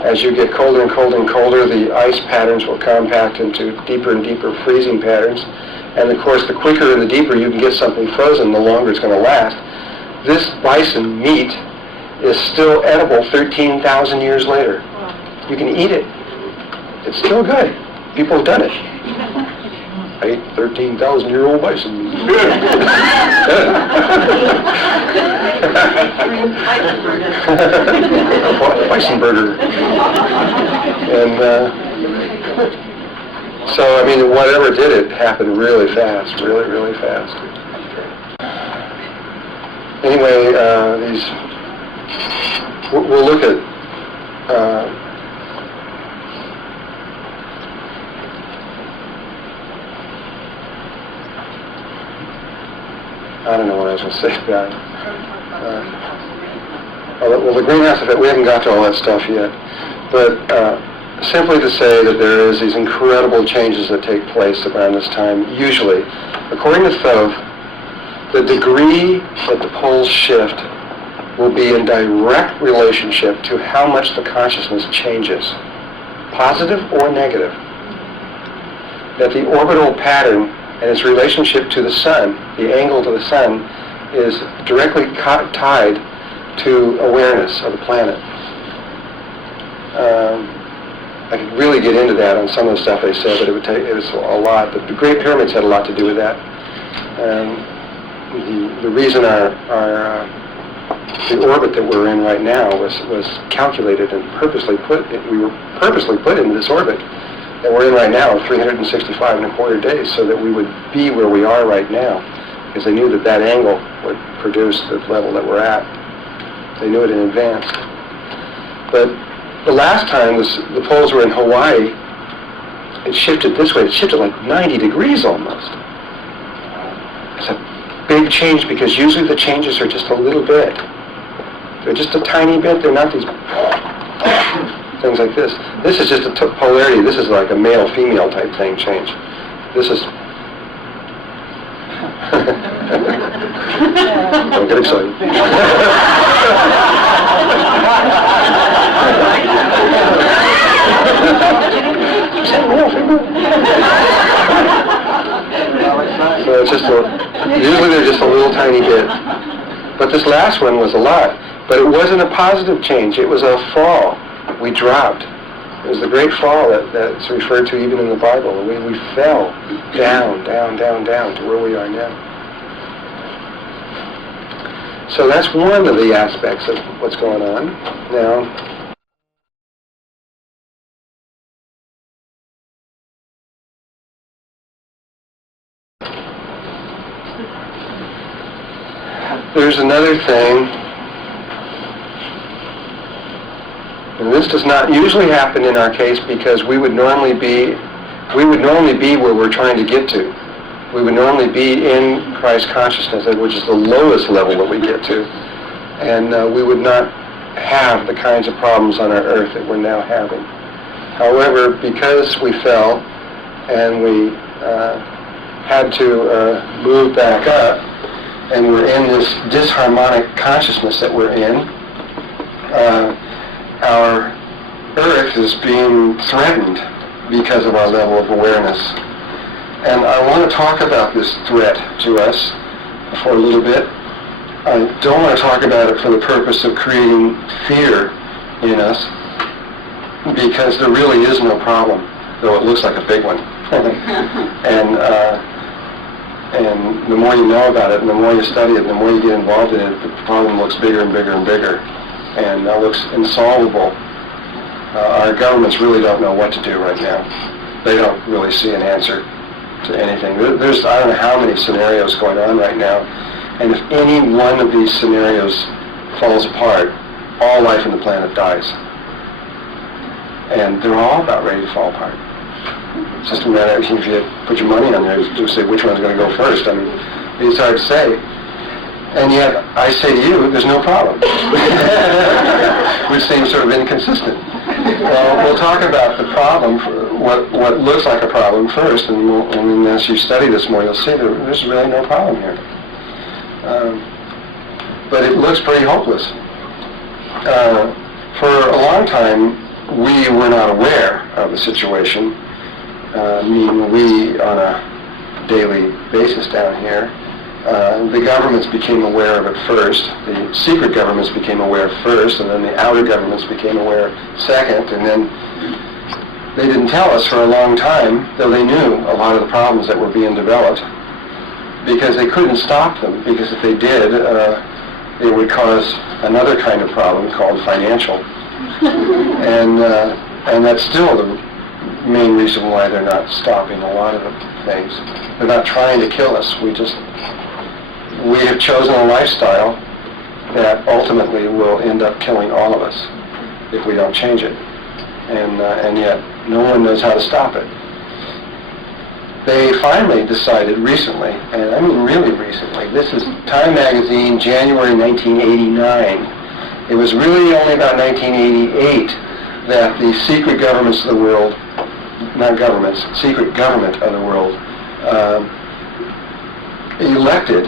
As you get colder and colder and colder, the ice patterns will compact into deeper and deeper freezing patterns. And of course, the quicker and the deeper you can get something frozen, the longer it's going to last. This bison meat is still edible 13,000 years later. You can eat it. It's still good. People have done it. I ate 13,000-year-old bison. Bison burger. And so, I mean, whatever did it happened really fast, really, really fast. Anyway, we'll look at I don't know what I was going to say about it. Well, the greenhouse effect, we haven't got to all that stuff yet. But simply to say that there is these incredible changes that take place around this time, usually. According to Thoth, the degree that the poles shift will be in direct relationship to how much the consciousness changes, positive or negative. That the orbital pattern and its relationship to the sun, the angle to the sun, is directly tied to awareness of the planet. I could really get into that on some of the stuff they said, but it was a lot. But the Great Pyramids had a lot to do with that. The reason the orbit that we're in right now was calculated and we were purposely put into this orbit that we're in right now, 365 and a quarter days, so that we would be where we are right now, because they knew that that angle would produce the level that we're at. They knew it in advance. But the last time the poles were in Hawaii, it shifted this way. It shifted like 90 degrees almost. It's a big change, because usually the changes are just a little bit. They're just a tiny bit. They're not these things like this. This is just a polarity. This is like a male-female type thing change. This is... Don't get excited. So it's just usually they're just a little tiny bit. But this last one was a lot. But it wasn't a positive change. It was a fall. We dropped. It was the great fall that's referred to even in the Bible. We fell down, down, down, down to where we are now. So that's one of the aspects of what's going on now. There's another thing, and this does not usually happen in our case, because we would normally be where we're trying to get to. We would normally be in Christ consciousness, which is the lowest level that we get to, and we would not have the kinds of problems on our earth that we're now having. However, because we fell and we had to move back up, and we're in this disharmonic consciousness that we're in, our earth is being threatened because of our level of awareness. And I want to talk about this threat to us for a little bit. I don't want to talk about it for the purpose of creating fear in us, because there really is no problem, though it looks like a big one. And And the more you know about it, and the more you study it, and the more you get involved in it, the problem looks bigger and bigger and bigger, and looks insolvable. Our governments really don't know what to do right now. They don't really see an answer to anything. There's I don't know how many scenarios going on right now, and if any one of these scenarios falls apart, all life on the planet dies. And they're all about ready to fall apart. It's just a matter of if you put your money on there to say which one's going to go first. I mean, it's hard to say. And yet, I say to you, there's no problem. Which seems sort of inconsistent. Well, we'll talk about the problem, what looks like a problem first, and as you study this more, you'll see there's really no problem here. But it looks pretty hopeless. For a long time, we were not aware of the situation. I mean, we, on a daily basis down here, the governments became aware of it first. The secret governments became aware first, and then the outer governments became aware second, and then they didn't tell us for a long time, though they knew a lot of the problems that were being developed, because they couldn't stop them, because if they did, it would cause another kind of problem called financial. And that's still the main reason why they're not stopping a lot of the things. They're not trying to kill us. We have chosen a lifestyle that ultimately will end up killing all of us if we don't change it. And yet no one knows how to stop it. They finally decided recently, and I mean really recently, this is Time Magazine, January 1989. It was really only about 1988 that the secret governments of the world, not governments, secret government of the world, elected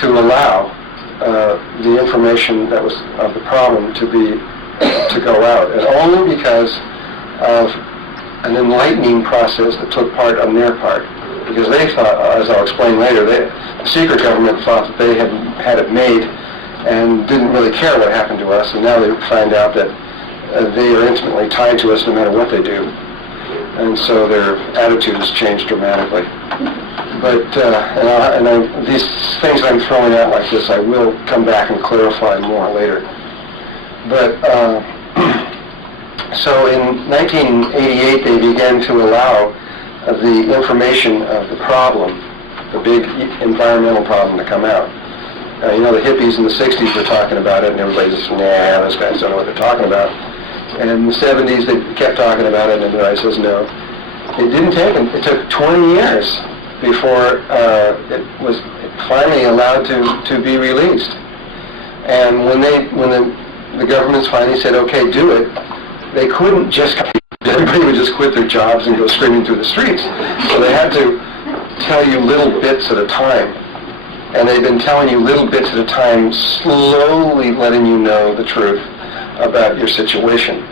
to allow the information that was of the problem to go out, and only because of an enlightening process that took part on their part. Because they thought, as I'll explain later, the secret government thought that they had it made and didn't really care what happened to us, and now they find out that they are intimately tied to us no matter what they do. And so their attitudes changed dramatically. But these things I'm throwing out like this, I will come back and clarify more later. But so in 1988, they began to allow the information of the problem, the big environmental problem, to come out. You know, the hippies in the 60s were talking about it, and everybody just, nah, those guys don't know what they're talking about. And in the 70s, they kept talking about it, and everybody says no. It didn't take them. It took 20 years before it was finally allowed to be released. And when the governments finally said, okay, do it, they couldn't just, everybody would just quit their jobs and go screaming through the streets. So they had to tell you little bits at a time. And they've been telling you little bits at a time, slowly letting you know the truth about your situation.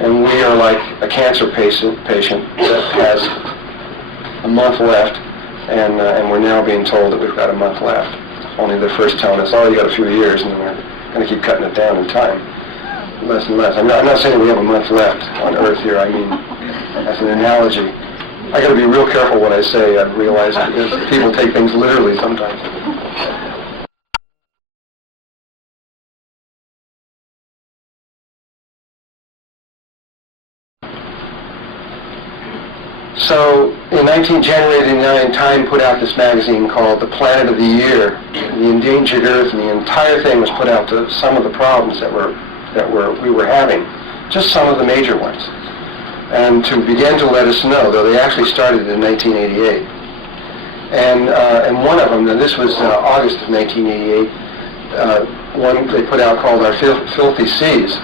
And we are like a cancer patient that has a month left, and we're now being told that we've got a month left. Only they're first telling us, oh, you got a few years, and then we're going to keep cutting it down in time, less and less. I'm not saying we have a month left on Earth here. I mean, as an analogy. I got to be real careful what I say. I realize that people take things literally sometimes. So in January 1989, Time put out this magazine called The Planet of the Year. The endangered Earth, and the entire thing was put out to some of the problems that we were having, just some of the major ones, and to begin to let us know. Though they actually started in 1988, and one of them, and this was August of 1988, one they put out called Our Filthy Seas.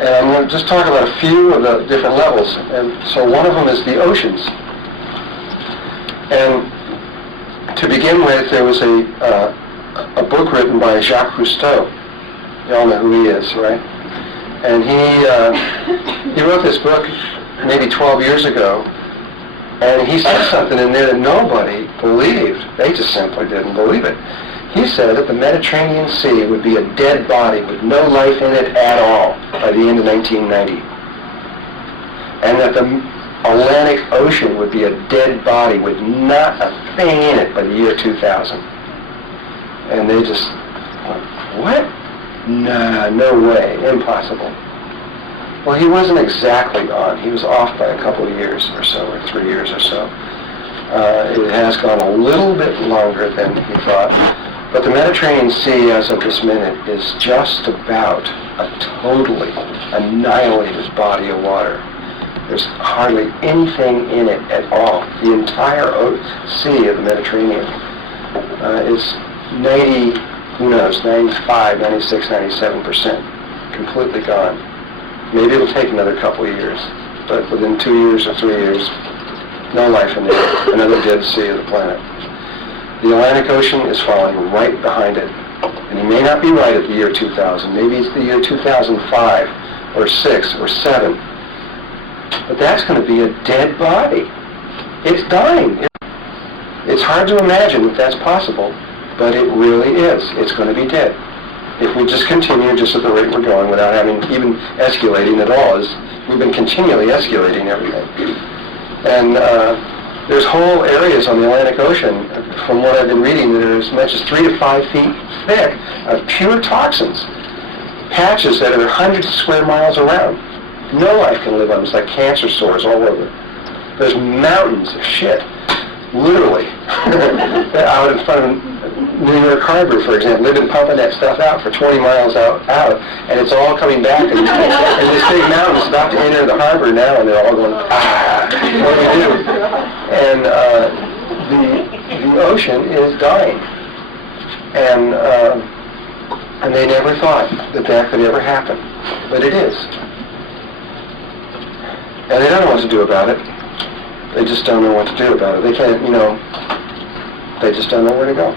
And I'm going to just talk about a few of the different levels. And so one of them is the oceans. And to begin with, there was a book written by Jacques Cousteau. You all know who he is, right? And he wrote this book maybe 12 years ago. And he said something in there that nobody believed. They just simply didn't believe it. He said that the Mediterranean Sea would be a dead body with no life in it at all by the end of 1990. And that Atlantic Ocean would be a dead body with not a thing in it by the year 2000. And they just went, what? Nah, no way, impossible. Well, he wasn't exactly gone. He was off by a couple of years or so, or 3 years or so. It has gone a little bit longer than he thought. But the Mediterranean Sea, as of this minute, is just about a totally annihilated body of water. There's hardly anything in it at all. The entire sea of the Mediterranean is 90, who knows, 95, 96, 97% completely gone. Maybe it'll take another couple of years, but within 2 years or 3 years, no life in there, another dead sea of the planet. The Atlantic Ocean is falling right behind it. And he may not be right at the year 2000. Maybe it's the year 2005 or 6 or 7. But that's going to be a dead body. It's dying. It's hard to imagine that that's possible, but it really is. It's going to be dead. If we just continue just at the rate we're going without having even escalating at all, we've been continually escalating everything. And there's whole areas on the Atlantic Ocean, from what I've been reading, that are as much as 3 to 5 feet thick of pure toxins. Patches that are hundreds of square miles around. No life can live on them. It's like cancer sores all over. There's mountains of shit, literally, out in front of New York Harbor, for example. They've been pumping that stuff out for 20 miles out, and it's all coming back. And this big mountain's about to enter the harbor now, and they're all going, ah, what do we do? And the ocean is dying. And they never thought that could ever happen. But it is. And they don't know what to do about it. They just don't know what to do about it. They can't, they just don't know where to go.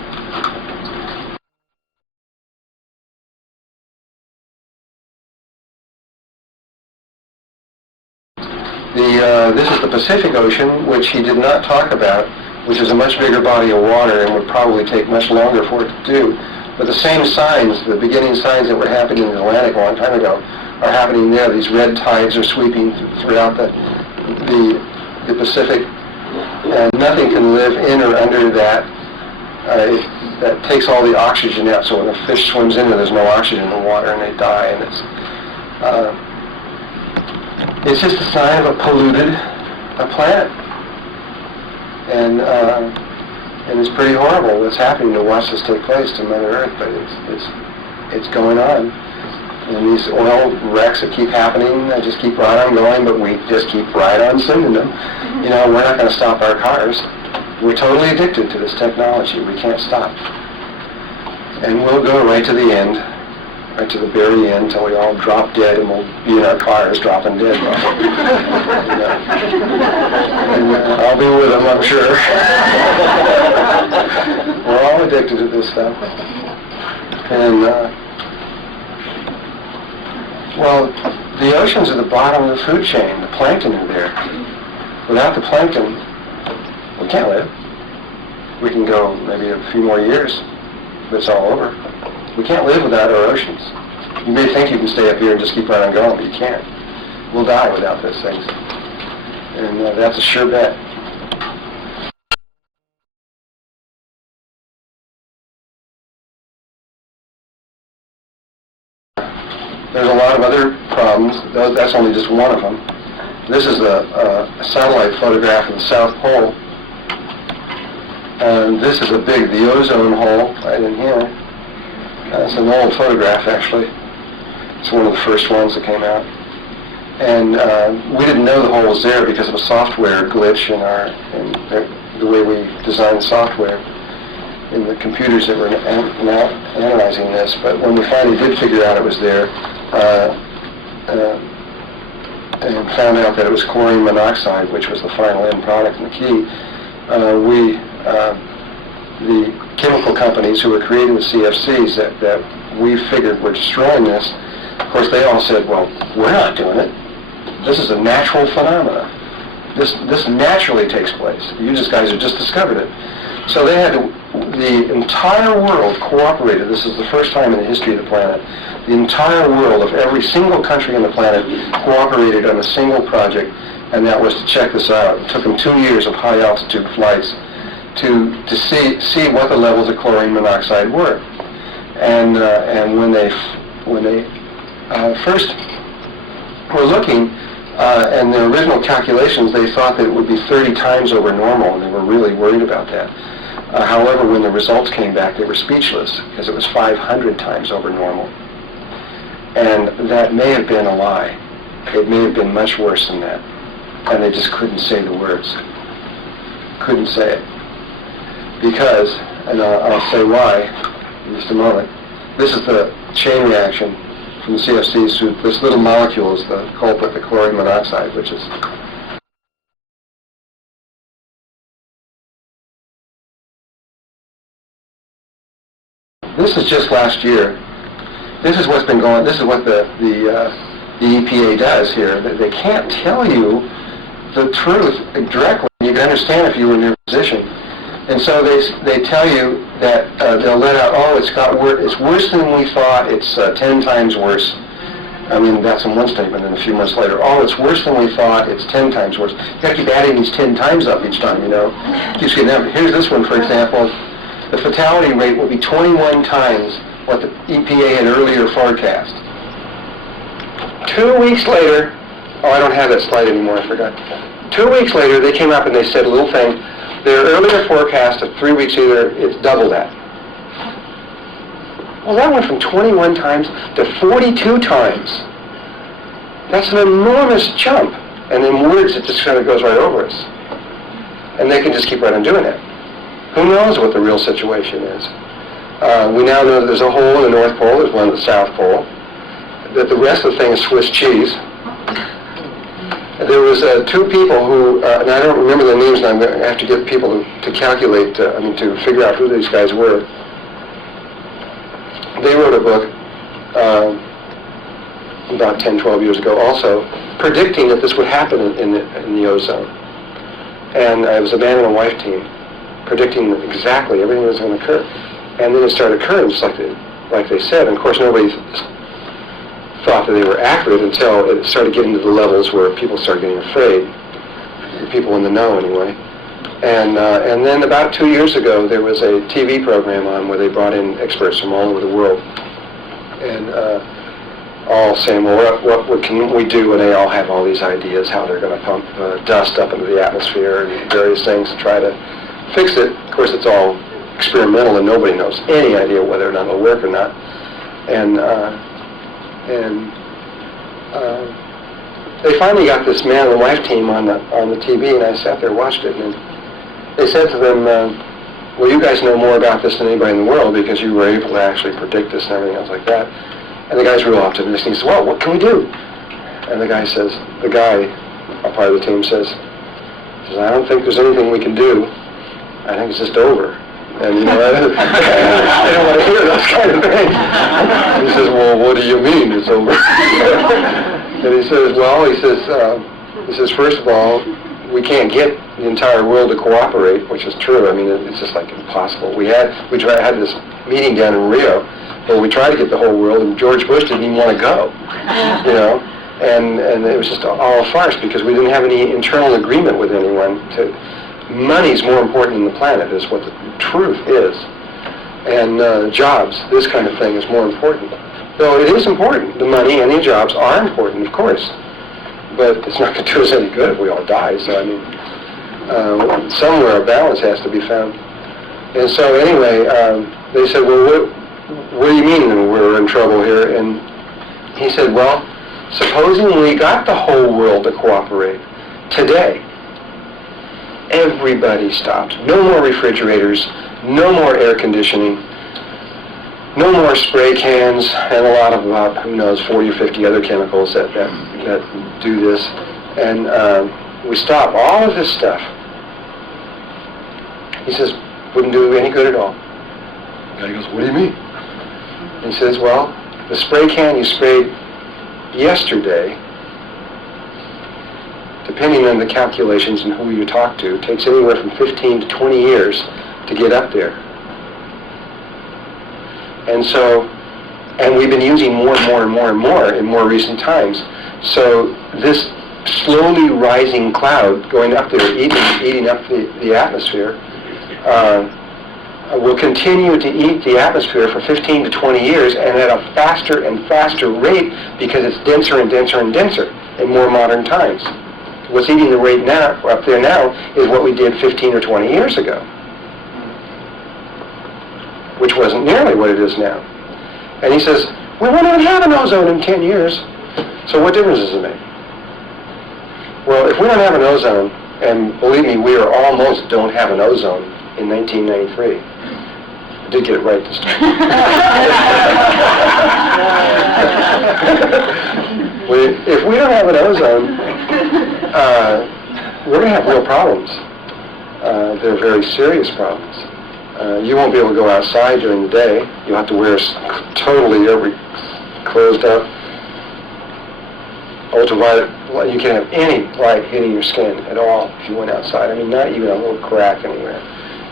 This is the Pacific Ocean, which he did not talk about, which is a much bigger body of water and would probably take much longer for it to do. But the same signs, the beginning signs that were happening in the Atlantic a long time ago, are happening there. These red tides are sweeping throughout the Pacific, and nothing can live in or under that. That takes all the oxygen out, so when a fish swims in there's no oxygen in the water and they die, and it's just a sign of a polluted planet. And it's pretty horrible what's happening to watch this take place to Mother Earth, but it's going on. And these oil wrecks that keep happening, they just keep right on going, but we just keep right on sending them. We're not going to stop our cars. We're totally addicted to this technology. We can't stop. And we'll go right to the end, right to the very end, until we all drop dead, and we'll be in our cars dropping dead. And I'll be with them, I'm sure. We're all addicted to this stuff. And, well, the oceans are the bottom of the food chain. The plankton are there. Without the plankton, we can't live. We can go maybe a few more years, but it's all over. We can't live without our oceans. You may think you can stay up here and just keep right on going, but you can't. We'll die without those things. And that's a sure bet. There's a lot of other problems. That's only just one of them. This is a satellite photograph of the South Pole. And this is the ozone hole right in here. It's an old photograph, actually. It's one of the first ones that came out. And we didn't know the hole was there because of a software glitch in the way we designed the software in the computers that were analyzing this. But when we finally did figure out it was there, and found out that it was chlorine monoxide, which was the final end product and the key, the chemical companies who were creating the CFCs that we figured were destroying this, of course they all said, well, we're not doing it. This is a natural phenomenon. This naturally takes place. You guys have just discovered it. So they had the entire world cooperated. This is the first time in the history of the planet. The entire world of every single country on the planet cooperated on a single project, and that was to check this out. It took them 2 years of high altitude flights to see what the levels of chlorine monoxide were. And when they first were looking, and their original calculations, they thought that it would be 30 times over normal, and they were really worried about that. However, when the results came back, they were speechless, because it was 500 times over normal. And that may have been a lie. It may have been much worse than that. And they just couldn't say the words. Couldn't say it. Because, and I'll say why in just a moment, this is the chain reaction from the CFCs to this little molecule is the culprit, the chlorine monoxide, which is this is just last year. This is what's been going. This is what the EPA does here. They can't tell you the truth directly. You can understand if you were in their position. And so they tell you that they'll let out, oh, it's worse than we thought. It's 10 times worse. I mean, that's in one statement, and a few months later, oh, it's worse than we thought. It's 10 times worse. You got to keep adding these 10 times up each time, you know. Keeps getting up. Here's this one, for example. The fatality rate will be 21 times what the EPA had earlier forecast. 2 weeks later, oh, I don't have that slide anymore, I forgot. 2 weeks later, they came up and they said a little thing. Their earlier forecast of 3 weeks either, it's double that. Well, that went from 21 times to 42 times. That's an enormous jump. And in words, it just kind of goes right over us. And they can just keep right on doing it. Who knows what the real situation is? We now know that there's a hole in the North Pole, there's one at the South Pole, that the rest of the thing is Swiss cheese. There was two people who, and I don't remember their names, and I'm going to have to get people to calculate, to figure out who these guys were. They wrote a book about 10, 12 years ago also, predicting that this would happen in the ozone. And it was a man and a wife team, predicting exactly everything that was going to occur. And then it started occurring just like they said. And of course, nobody thought that they were accurate until it started getting to the levels where people started getting afraid, people in the know anyway. And then about 2 years ago, there was a TV program on where they brought in experts from all over the world, and all saying, well, what can we do? And they all have all these ideas how they're going to pump dust up into the atmosphere and various things to try to fix it. Of course, it's all experimental, and nobody knows any idea whether or not it'll work or not. And they finally got this man and wife team on the TV, and I sat there and watched it, and they said to them, well, you guys know more about this than anybody in the world because you were able to actually predict this and everything else like that. And the guy's real optimistic. He says, well, what can we do? And the guy, a part of the team says, I don't think there's anything we can do. I think it's just over. And, you know, I don't want to hear those kind of things. He says, well, what do you mean it's over? And he says, well, he says, first of all, we can't get the entire world to cooperate, which is true. I mean, it's just like impossible. We had this meeting down in Rio, where we tried to get the whole world, and George Bush didn't even want to go, you know, and it was just all a farce because we didn't have any internal agreement with anyone. Money's more important than the planet is what the truth is, and jobs, this kind of thing, is more important. Though it is important. The money and the jobs are important, of course. But it's not going to do us any good if we all die. So, I mean, somewhere a balance has to be found. And so, anyway, they said, well, what do you mean we're in trouble here? And he said, well, supposing we got the whole world to cooperate today, everybody stopped. No more refrigerators, no more air conditioning, no more spray cans, and a lot of about, 40 or 50 other chemicals that do this. And we stop all of this stuff. He says, wouldn't do any good at all. The guy goes, what do you mean? He says, well, the spray can you sprayed yesterday, depending on the calculations and who you talk to, takes anywhere from 15 to 20 years to get up there. And so, and we've been using more and more and more and more in more recent times. So this slowly rising cloud going up there, eating up the atmosphere, will continue to eat the atmosphere for 15 to 20 years, and at a faster and faster rate, because it's denser and denser and denser in more modern times. What's eating the rate now, up there now, is what we did 15 or 20 years ago, which wasn't nearly what it is now. And he says, we won't even have an ozone in 10 years, so what difference does it make? Well, if we don't have an ozone, and believe me, we are almost don't have an ozone in 1993. I did get it right this time. If we don't have an ozone, we're going to have real problems. They're very serious problems. You won't be able to go outside during the day. You'll have to wear totally every closed up ultraviolet. You can't have any light hitting your skin at all if you went outside. I mean, not even a little crack anywhere,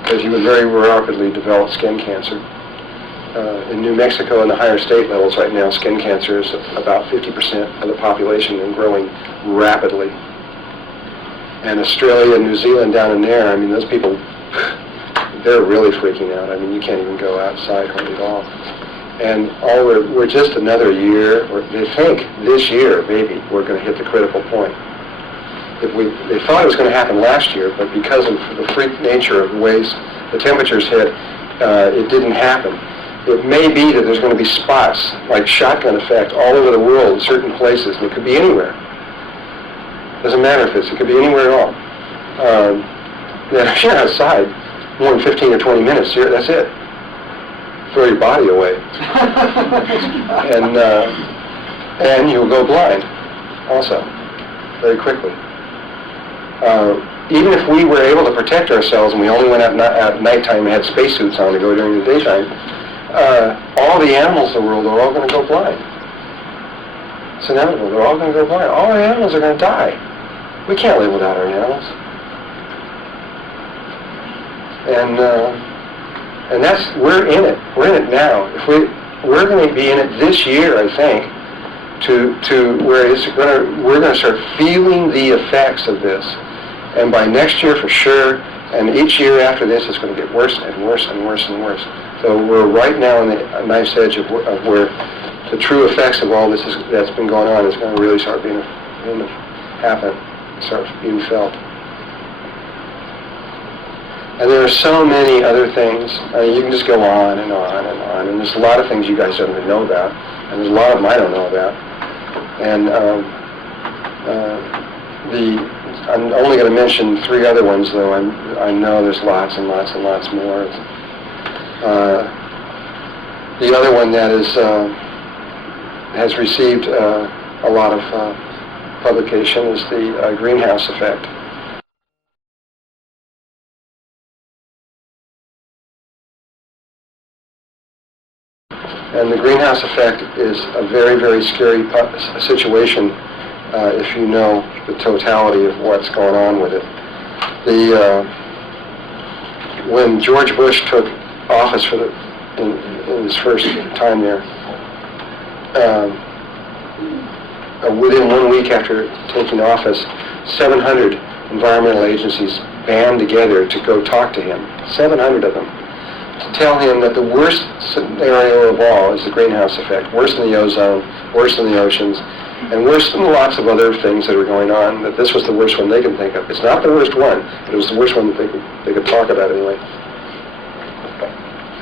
because you would very rapidly develop skin cancer. In New Mexico, in the higher state levels right now, skin cancer is about 50% of the population and growing rapidly. And Australia and New Zealand down in there, I mean, those people, they're really freaking out. I mean, you can't even go outside hardly at all. And we're just another year, or they think this year, maybe, we're going to hit the critical point. They thought it was going to happen last year, but because of the freak nature of the ways the temperatures hit, it didn't happen. It may be that there's going to be spots, like shotgun effect, all over the world in certain places, and it could be anywhere. Doesn't matter if it could be anywhere at all. If you're outside more than 15 or 20 minutes, that's it. Throw your body away. And you'll go blind also, very quickly. Even if we were able to protect ourselves and we only went out at nighttime and had spacesuits on to go during the daytime, all the animals in the world are all going to go blind. It's inevitable. They're all going to go blind. All the animals are going to die. We can't live without our animals. And that's, we're in it. We're in it now. We're going to be in it this year, I think, to where we're going to start feeling the effects of this. And by next year for sure, and each year after this, it's going to get worse and worse and worse and worse. So we're right now on the knife's edge of where the true effects of all this that's been going on is going to really start being felt. And there are so many other things. I mean, you can just go on and on and on. And there's a lot of things you guys don't even know about. And there's a lot of them I don't know about. And I'm only going to mention 3 other ones, though. I know there's lots and lots and lots more. The other one that has received a lot of publication is the greenhouse effect. And the greenhouse effect is a very, very scary situation if you know the totality of what's going on with it. When George Bush took office in his first time there, within 1 week after taking office, 700 environmental agencies band together to go talk to him, 700 of them, to tell him that the worst scenario of all is the greenhouse effect, worse than the ozone, worse than the oceans, and worse than lots of other things that are going on, that this was the worst one they can think of. It's not the worst one, but it was the worst one that they could talk about anyway.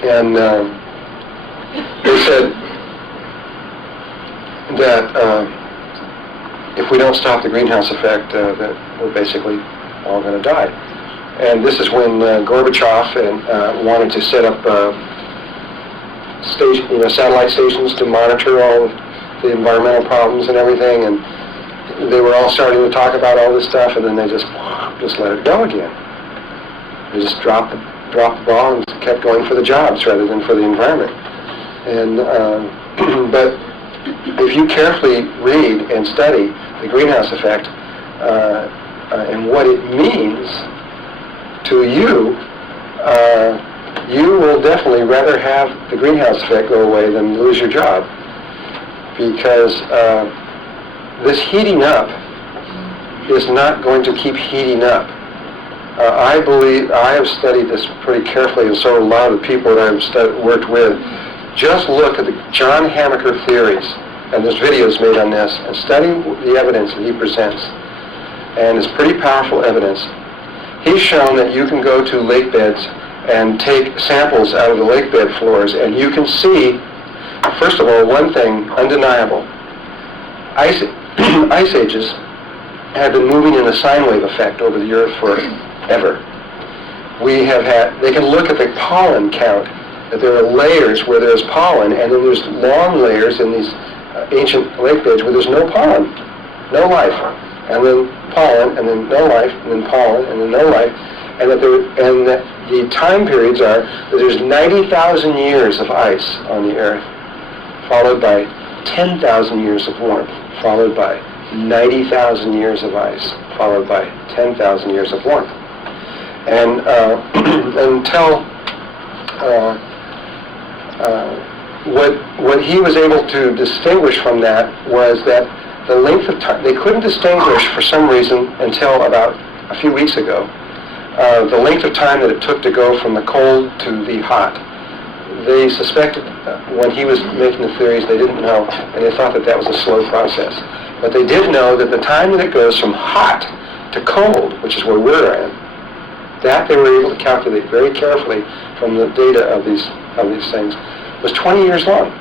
And they said that if we don't stop the greenhouse effect, that we're basically all going to die. And this is when Gorbachev wanted to set up satellite stations to monitor all of the environmental problems and everything, and they were all starting to talk about all this stuff, and then they just let it go again. They just dropped the ball and kept going for the jobs rather than for the environment. And but if you carefully read and study the greenhouse effect and what it means to you, you will definitely rather have the greenhouse effect go away than lose your job, because this heating up is not going to keep heating up. I believe, I have studied this pretty carefully, and so a lot of the people that I've worked with. Just look at the John Hamaker theories, and there's videos made on this, and study the evidence that he presents. And it's pretty powerful evidence. He's shown that you can go to lake beds and take samples out of the lake bed floors, and you can see, first of all, one thing undeniable. Ice ages have been moving in a sine wave effect over the Earth forever. They can look at the pollen count, that there are layers where there's pollen, and then there's long layers in these ancient lake beds where there's no pollen, no life, and then pollen, and then no life, and then pollen, and then no life, and that the time periods are that there's 90,000 years of ice on the Earth, followed by 10,000 years of warmth, followed by 90,000 years of ice, followed by 10,000 years of warmth. And until what he was able to distinguish from that was that the length of time, they couldn't distinguish for some reason until about a few weeks ago, the length of time that it took to go from the cold to the hot. They suspected, when he was making the theories, they didn't know, and they thought that that was a slow process. But they did know that the time that it goes from hot to cold, which is where we're at, that they were able to calculate very carefully from the data of these things, was 20 years long.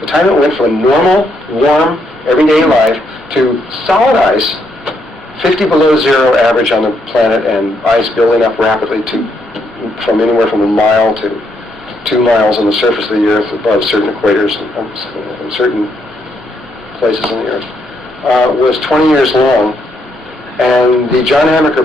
The time it went from normal, warm, everyday life to solid ice, 50 below zero average on the planet, and ice building up rapidly from anywhere from a mile to 2 miles on the surface of the Earth above certain equators and certain places on the Earth, was 20 years long. And the John Hamaker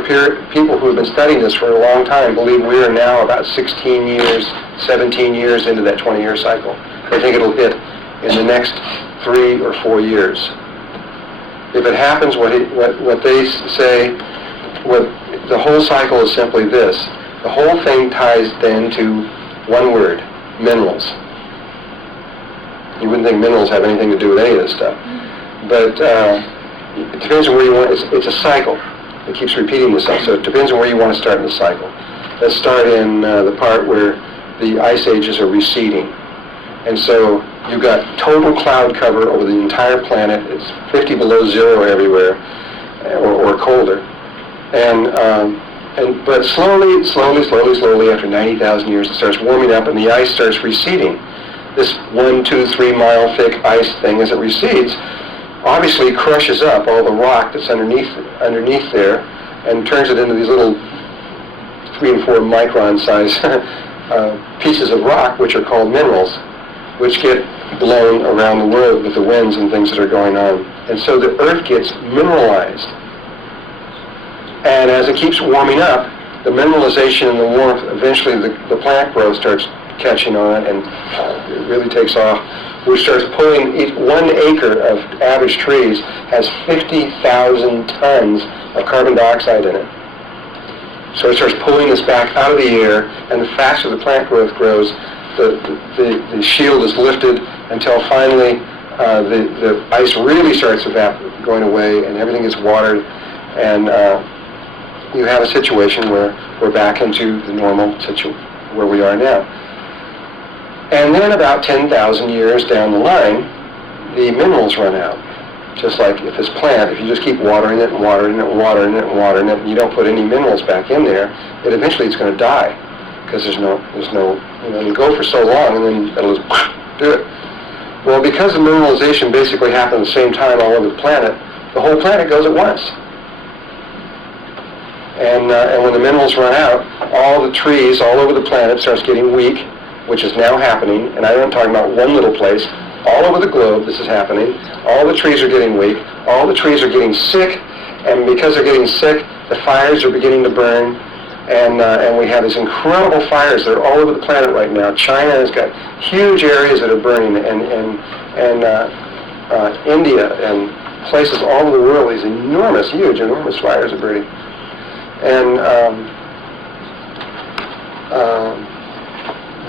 people who have been studying this for a long time believe we are now about 16 years, 17 years into that 20-year cycle. They think it'll hit in the next 3 or 4 years. If it happens, what they say, the whole cycle is simply this. The whole thing ties then to one word: minerals. You wouldn't think minerals have anything to do with any of this stuff. But it depends on where you want. It's a cycle. It keeps repeating itself. So it depends on where you want to start in the cycle. Let's start in the part where the ice ages are receding. And so you've got total cloud cover over the entire planet. It's 50 below zero everywhere, or colder. But slowly, after 90,000 years, it starts warming up and the ice starts receding. This 1, 2, 3 mile thick ice thing, as it recedes, obviously crushes up all the rock that's underneath there and turns it into these little 3 and 4 micron size pieces of rock, which are called minerals, which get blown around the world with the winds and things that are going on. And so the Earth gets mineralized. And as it keeps warming up, the mineralization and the warmth, eventually the plant growth starts catching on, and it really takes off, which starts pulling 1 acre of average trees has 50,000 tons of carbon dioxide in it. So it starts pulling this back out of the air, and the faster the plant growth grows, the shield is lifted until finally the ice really starts going away, and everything is watered, and you have a situation where we're back into the normal situation where we are now. And then about 10,000 years down the line, the minerals run out. Just like if this plant, if you just keep watering it and watering it and watering it and watering it, and you don't put any minerals back in there, eventually it's going to die, because there's no, you go for so long and then it'll just do it. Well, because the mineralization basically happened at the same time all over the planet, the whole planet goes at once. And when the minerals run out, all the trees all over the planet starts getting weak, which is now happening, and I'm talking about one little place. All over the globe, this is happening. All the trees are getting weak. All the trees are getting sick, and because they're getting sick, the fires are beginning to burn, and we have these incredible fires that are all over the planet right now. China has got huge areas that are burning, and India and places all over the world, these enormous fires are burning. And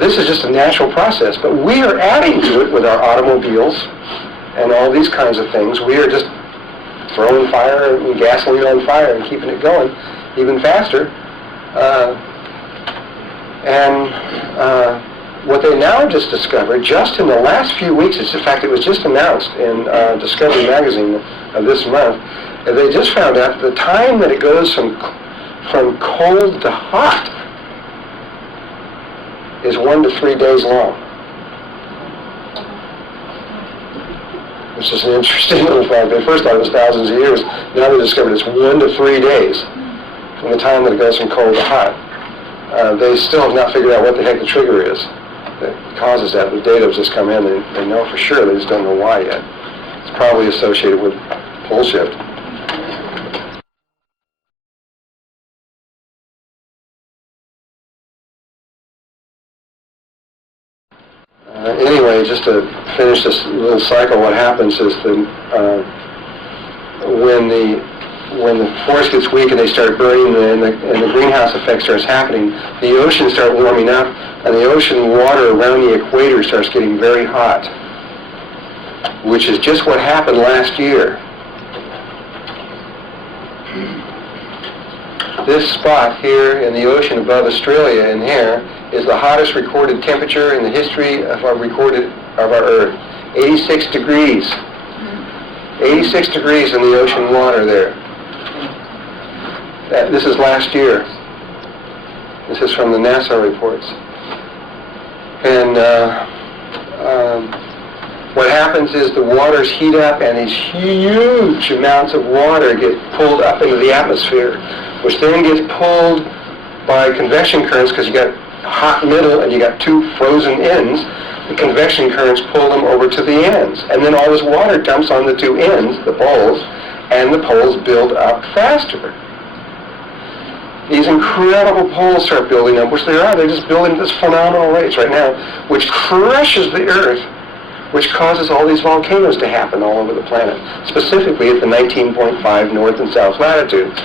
this is just a natural process, but we are adding to it with our automobiles and all these kinds of things. We are just throwing fire and gasoline on fire and keeping it going even faster. What they now just discovered, just in the last few weeks, in fact, it was just announced in Discovery Magazine of this month, they just found out the time that it goes from cold to hot is 1 to 3 days long. Which is an interesting little fact. They first thought it was thousands of years. Now they discovered it's 1 to 3 days from the time that it goes from cold to hot. They still have not figured out what the heck the trigger is that causes that. The data has just come in. They know for sure. They just don't know why yet. It's probably associated with pole shift. Anyway, just to finish this little cycle, what happens is when the force gets weak and they start burning and the greenhouse effect starts happening, the oceans start warming up, and the ocean water around the equator starts getting very hot, which is just what happened last year. This spot here in the ocean above Australia in here is the hottest recorded temperature in the history of our Earth. 86 degrees. 86 degrees in the ocean water there. This is last year. This is from the NASA reports. And what happens is the waters heat up and these huge amounts of water get pulled up into the atmosphere, which then gets pulled by convection currents because you got hot middle and you got two frozen ends. The convection currents pull them over to the ends. And then all this water dumps on the two ends, the poles, and the poles build up faster. These incredible poles start building up, which they are. They're just building at this phenomenal rates right now, which crushes the Earth, which causes all these volcanoes to happen all over the planet, specifically at the 19.5 north and south latitudes,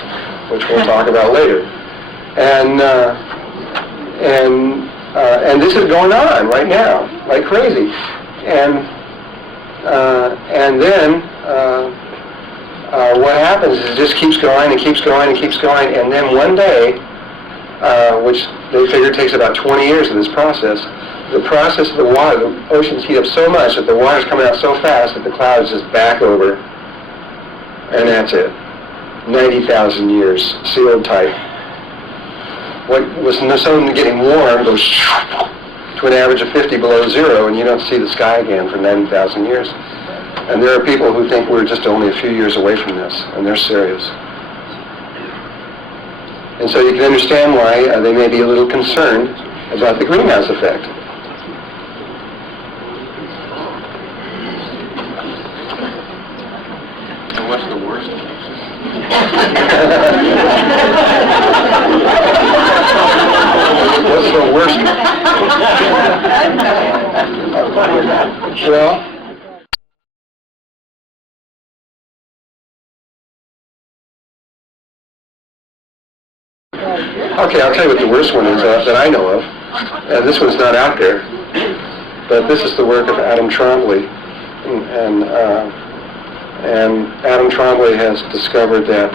which we'll talk about later. And this is going on right now, like crazy. And then what happens is it just keeps going and keeps going and keeps going, and then one day, which they figure takes about 20 years of this process, the process of the water, the oceans heat up so much that the water's coming out so fast that the clouds just back over, and that's it. 90,000 years, sealed tight. What was suddenly getting warm goes to an average of 50 below zero, and you don't see the sky again for 90,000 years. And there are people who think we're just only a few years away from this, and they're serious. And so you can understand why they may be a little concerned about the greenhouse effect. And what's the worst? What's the worst? Well, okay, I'll tell you what the worst one is that I know of. This one's not out there, but this is the work of Adam Trombley, and Adam Trombley has discovered that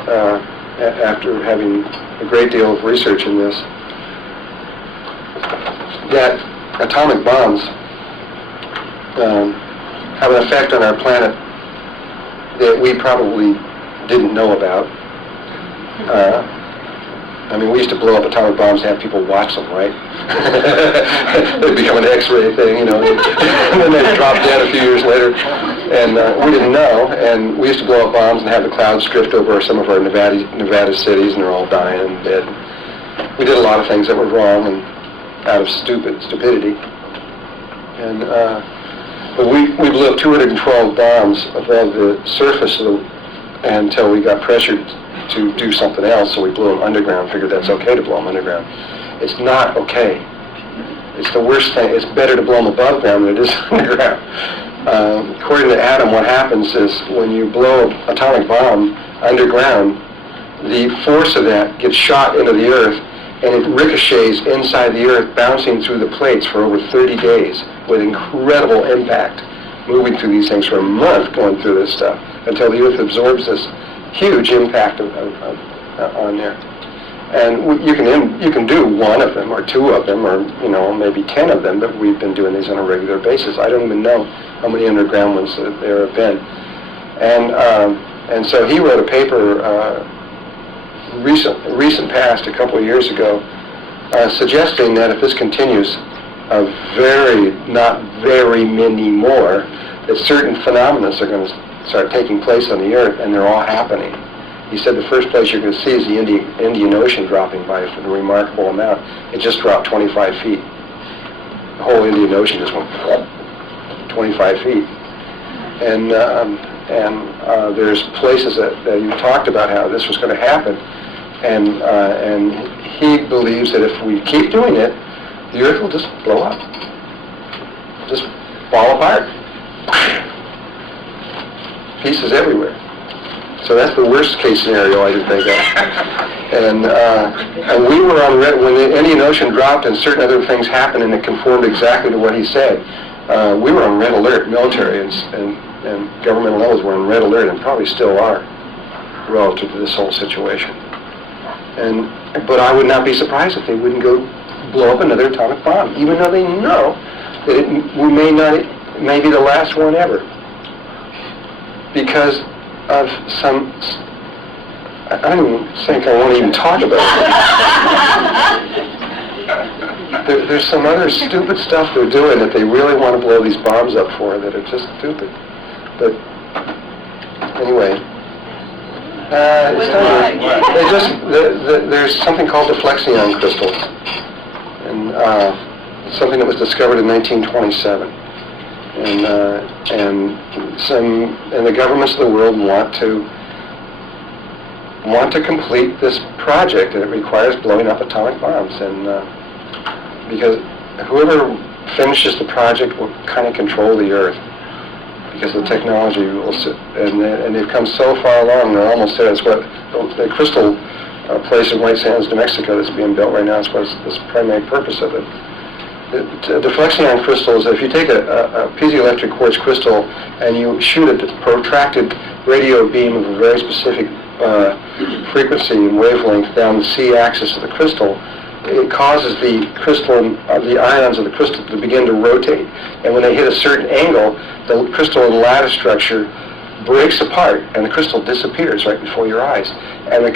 after having a great deal of research in this, that atomic bombs have an effect on our planet that we probably didn't know about. I mean, we used to blow up atomic bombs and have people watch them, right? They'd become an X-ray thing, you know, and then they'd drop dead a few years later. And we didn't know, and we used to blow up bombs and have the clouds drift over some of our Nevada cities, and they're all dying and dead. We did a lot of things that were wrong and out of stupidity. And but we blew up 212 bombs above the surface until we got pressured to do something else, so we blew them underground, figured that's okay to blow them underground. It's not okay. It's the worst thing. It's better to blow them above ground than it is underground. According to Adam, what happens is when you blow an atomic bomb underground, the force of that gets shot into the Earth, and it ricochets inside the Earth, bouncing through the plates for over 30 days with incredible impact, moving through these things for a month, going through this stuff, until the Earth absorbs this huge impact on there. And you can do one of them or two of them or maybe 10 of them, but we've been doing these on a regular basis. I don't even know how many underground ones there have been. And so he wrote a paper recent past, a couple of years ago, suggesting that if this continues, not very many more, that certain phenomena are going to start taking place on the Earth, and they're all happening. He said the first place you're going to see is the Indian Ocean dropping by a remarkable amount. It just dropped 25 feet. The whole Indian Ocean just went up 25 feet. And there's places that you talked about how this was going to happen. And he believes that if we keep doing it, the Earth will just blow up. Just fall apart. Pieces everywhere. So that's the worst case scenario I could think of. And we were on when the Indian Ocean dropped and certain other things happened and it conformed exactly to what he said. We were on red alert, military and governmental levels were on red alert and probably still are relative to this whole situation. But I would not be surprised if they wouldn't go blow up another atomic bomb, even though they know that it may be the last one ever. Because of some, I don't even think I want to even talk about it. There's some other stupid stuff they're doing that they really want to blow these bombs up for that are just stupid. But anyway, there's something called the Flexion crystals, and something that was discovered in 1927. And the governments of the world want to complete this project, and it requires blowing up atomic bombs. And because whoever finishes the project will kind of control the Earth, because the technology will sit, and they've come so far along. They're almost there. It's what the crystal place in White Sands, New Mexico, that's being built right now. Is what the primary purpose of it. The Flexion crystals, if you take a piezoelectric quartz crystal and you shoot a protracted radio beam of a very specific frequency and wavelength down the C-axis of the crystal, it causes the ions of the crystal to begin to rotate. And when they hit a certain angle, the crystalline lattice structure breaks apart and the crystal disappears right before your eyes. And the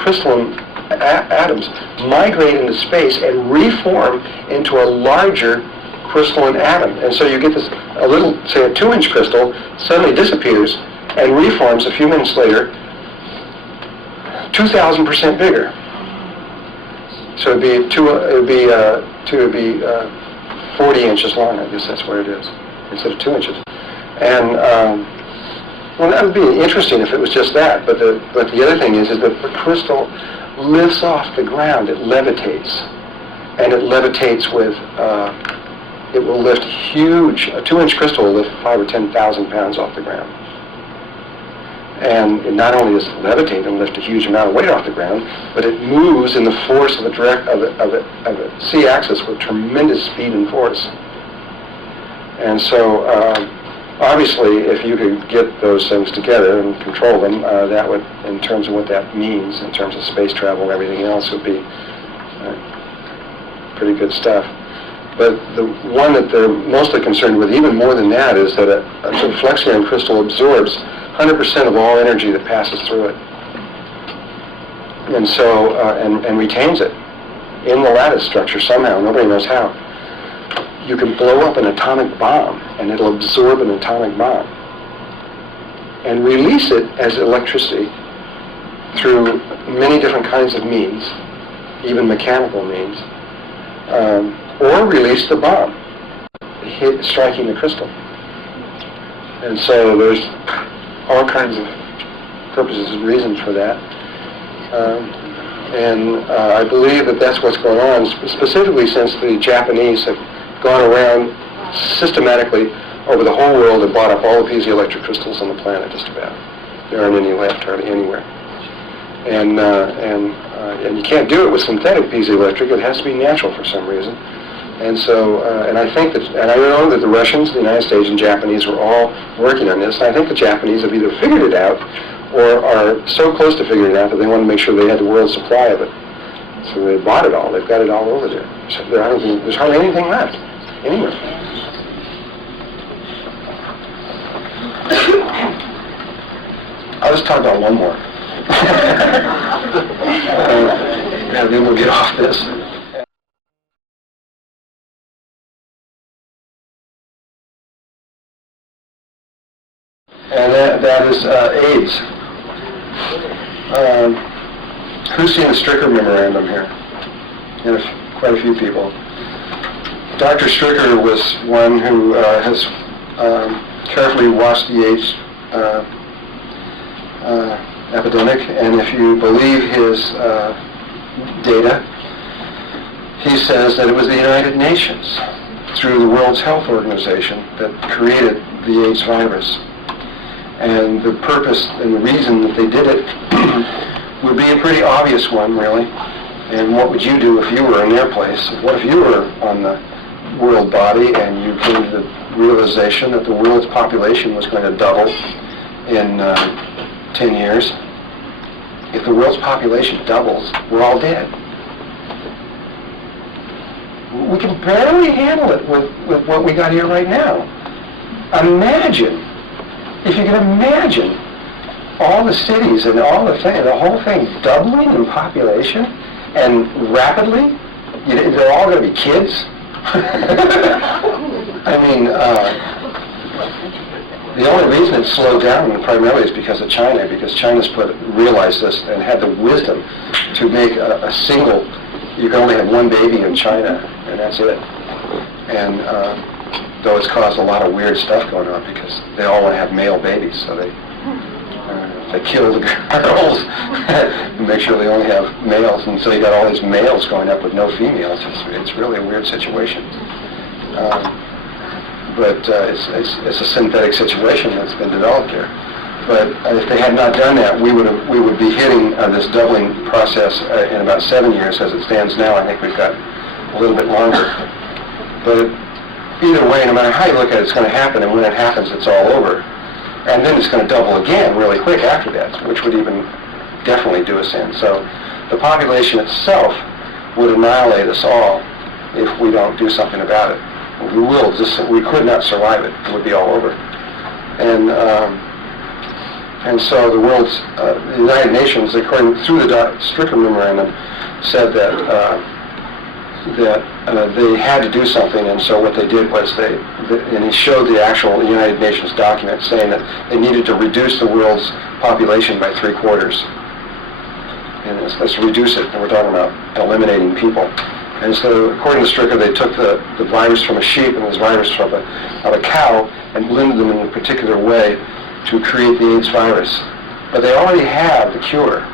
crystalline atoms migrate into space and reform into a larger crystalline atom. And so you get this, a little, say a 2-inch crystal suddenly disappears and reforms a few minutes later 2,000% bigger. So it'd be 40 inches long, I guess that's what it is, instead of 2 inches. And well, that would be interesting if it was just that. But the other thing is that the crystal lifts off the ground. It levitates, and it levitates with. It will lift huge. A 2-inch crystal will lift 5,000 or 10,000 pounds off the ground. And it not only does it levitate and lift a huge amount of weight off the ground, but it moves in the force of the C-axis with tremendous speed and force. And so, obviously, if you could get those things together and control them, that would, in terms of what that means, in terms of space travel and everything else, would be pretty good stuff. But the one that they're mostly concerned with, even more than that, is that a Flexion crystal absorbs 100% of all energy that passes through it, and so and retains it in the lattice structure somehow. Nobody knows how. You can blow up an atomic bomb, and it'll absorb an atomic bomb and release it as electricity through many different kinds of means, even mechanical means, or release the bomb, striking the crystal. And so there's all kinds of purposes and reasons for that. I believe that that's what's going on, specifically since the Japanese have gone around systematically over the whole world and bought up all the piezoelectric crystals on the planet, just about. There aren't any left hardly anywhere. And you can't do it with synthetic piezoelectric. It has to be natural for some reason. And so, and I think that, and I know that the Russians, the United States, and Japanese were all working on this. And I think the Japanese have either figured it out, or are so close to figuring it out that they want to make sure they had the world's supply of it. So they bought it all. They've got it all over there. So I don't think, there's hardly anything left anywhere. I'll just talk about one more. And then we'll get off this. And that is AIDS. Who's seen the Stricker memorandum here? Quite a few people. Dr. Stricker was one who has carefully watched the AIDS epidemic, and if you believe his data, he says that it was the United Nations, through the World Health Organization, that created the AIDS virus. And the purpose and the reason that they did it would be a pretty obvious one, really. And what would you do if you were in their place? What if you were on the world body and you came to the realization that the world's population was going to double in 10 years? If the world's population doubles, we're all dead. We can barely handle it with what we got here right now. Imagine, if you can imagine all the cities and all the whole thing doubling in population and rapidly, they're all going to be kids. I mean, the only reason it's slowed down primarily is because of China, because China's realized this and had the wisdom to make a single, you can only have one baby in China, and that's it. And though it's caused a lot of weird stuff going on because they all want to have male babies, so they kill the girls and make sure they only have males, and so you got all these males going up with no females. It's really a weird situation. But it's a synthetic situation that's been developed here. But if they had not done that, we would be hitting this doubling process in about 7 years. As it stands now, I think we've got a little bit longer. But either way, no matter how you look at it, it's going to happen, and when it happens, it's all over. And then it's going to double again really quick after that, which would even definitely do us in. So the population itself would annihilate us all if we don't do something about it. We could not survive it. It would be all over. And so the United Nations, according through the Stricker memorandum, said that they had to do something, and so what they did was and he showed the actual United Nations document saying that they needed to reduce the world's population by 3/4. And let's reduce it, and we're talking about eliminating people. And so, according to Stricker, they took the virus from a sheep and this virus from a cow and blended them in a particular way to create the AIDS virus. But they already have the cure.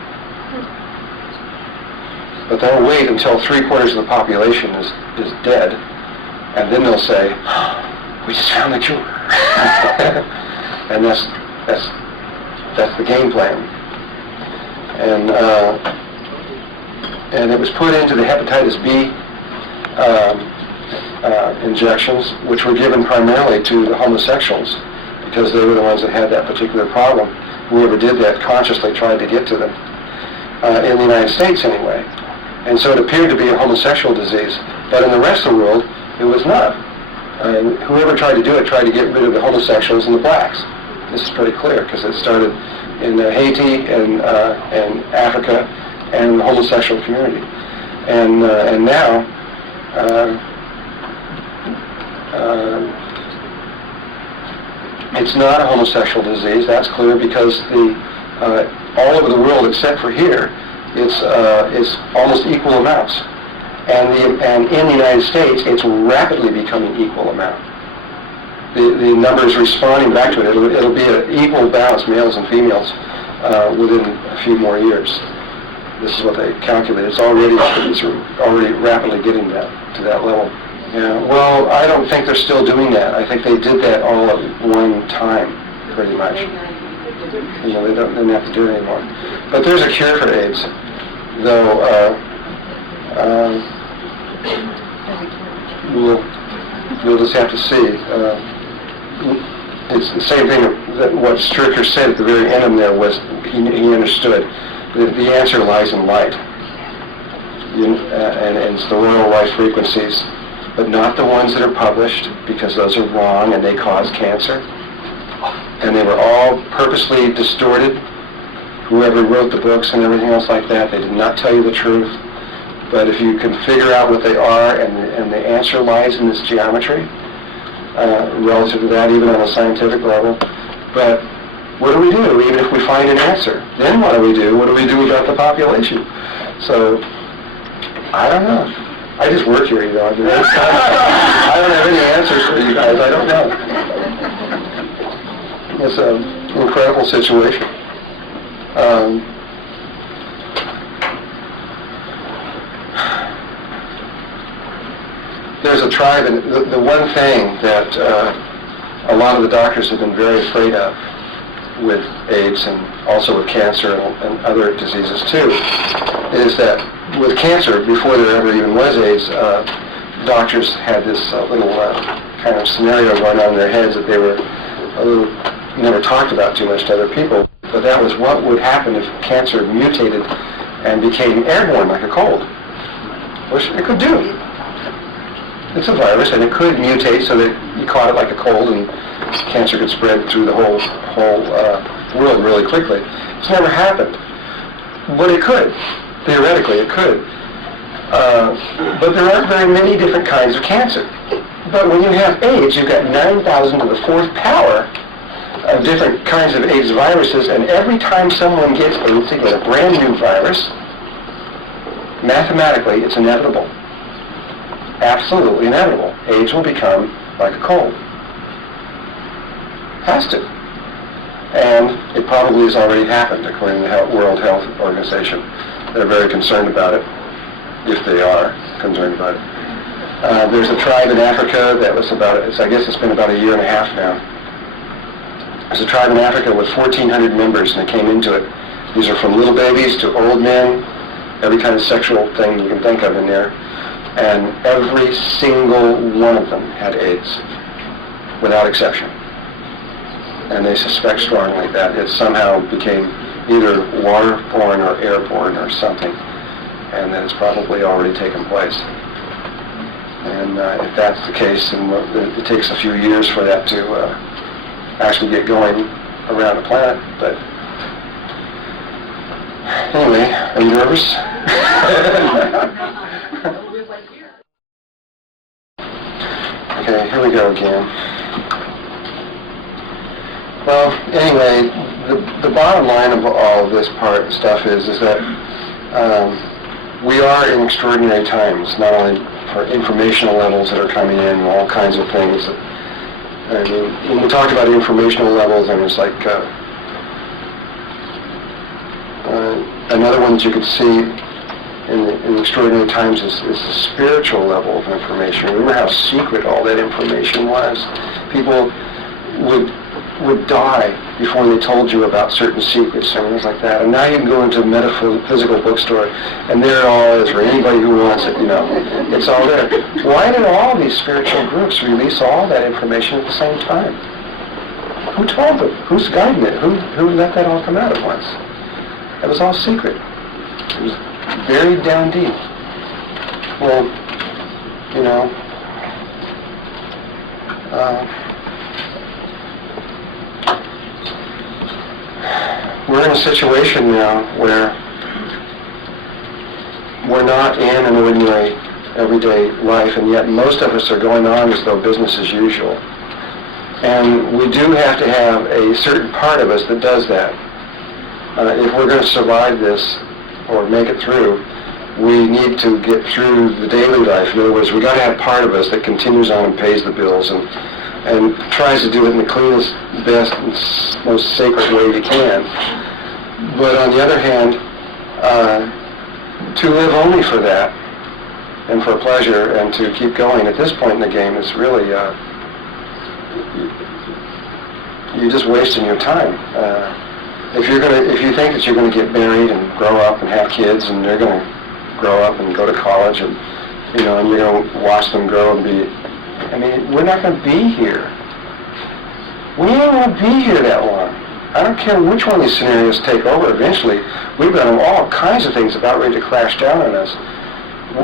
But they'll wait until 3/4 of the population is dead, and then they'll say, "We just found the cure." And that's the game plan. And it was put into the hepatitis B injections, which were given primarily to the homosexuals, because they were the ones that had that particular problem. Whoever did that consciously tried to get to them, in the United States anyway. And so it appeared to be a homosexual disease, but in the rest of the world, it was not. Whoever tried to do it tried to get rid of the homosexuals and the blacks. This is pretty clear, because it started in Haiti and Africa and the homosexual community. And now, it's not a homosexual disease, that's clear, because all over the world except for here, it's almost equal amounts. And in the United States, it's rapidly becoming equal amount. The numbers responding back to it, it'll be an equal balance, males and females, within a few more years. This is what they calculate. It's already rapidly getting to that level. Yeah. Well, I don't think they're still doing that. I think they did that all at one time, pretty much. They don't have to do it anymore. But there's a cure for AIDS, though. We'll just have to see. it's the same thing that what Stricker said at the very end of there was he understood. The answer lies in light. And it's the royal light frequencies, but not the ones that are published, because those are wrong and they cause cancer. And they were all purposely distorted. Whoever wrote the books and everything else like that, they did not tell you the truth. But if you can figure out what they are, and the answer lies in this geometry, relative to that, even on a scientific level. But what do we do, even if we find an answer? Then what do we do? What do we do about the population? So, I don't know. I just work here, you know. I don't have any answers for you guys. I don't know. It's an incredible situation. There's a tribe, and the one thing that a lot of the doctors have been very afraid of with AIDS and also with cancer and other diseases too, is that with cancer, before there ever even was AIDS, doctors had this little kind of scenario going on in their heads that they were a little never talked about too much to other people. But that was what would happen if cancer mutated and became airborne like a cold, which it could do. It's a virus, and it could mutate so that you caught it like a cold, and cancer could spread through the whole world really quickly. It's never happened, but it could. Theoretically, it could. But there aren't very many different kinds of cancer. But when you have AIDS, you've got 9,000 to the fourth power of different kinds of AIDS viruses, and every time someone gets AIDS, they get a brand new virus. Mathematically, it's inevitable. Absolutely inevitable. AIDS will become like a cold. Has to. And it probably has already happened, according to the World Health Organization. They're very concerned about it, if they are concerned about it. There's a tribe in Africa that was I guess it's been about a year and a half now. There's a tribe in Africa with 1,400 members, and they came into it. These are from little babies to old men, every kind of sexual thing you can think of in there. And every single one of them had AIDS, without exception. And they suspect strongly that it somehow became either waterborne or airborne or something, and that it's probably already taken place. And if that's the case, then it takes a few years for that to actually get going around the planet. But anyway, are you nervous? Okay, here we go again. Well, anyway, the bottom line of all of this stuff is that we are in extraordinary times, not only for informational levels that are coming in and all kinds of things. I mean, when we talk about informational levels, I mean, it's like another one that you could see in extraordinary times is the spiritual level of information. Remember how secret all that information was? People would die before they told you about certain secrets and things like that. And now you can go into a metaphysical bookstore, and there it all is for anybody who wants it, you know. It's all there. Why did all these spiritual groups release all that information at the same time? Who told them? Who's guiding it? Who let that all come out at once? It was all secret. It was buried down deep. Well, you know, we're in a situation now where we're not in an ordinary, everyday life, and yet most of us are going on as though business as usual. And we do have to have a certain part of us that does that. If we're going to survive this or make it through, we need to get through the daily life. In other words, we've got to have part of us that continues on and pays the bills and tries to do it in the cleanest, best, and most sacred way we can. But on the other hand, to live only for that and for pleasure and to keep going at this point in the game is really, you're just wasting your time. If you think that you're going to get married and grow up and have kids, and they're going to grow up and go to college, and you know, and you're going to watch them grow and be, I mean, we're not going to be here. We ain't going to be here that long. I don't care which one of these scenarios take over eventually. We've got all kinds of things about ready to crash down on us.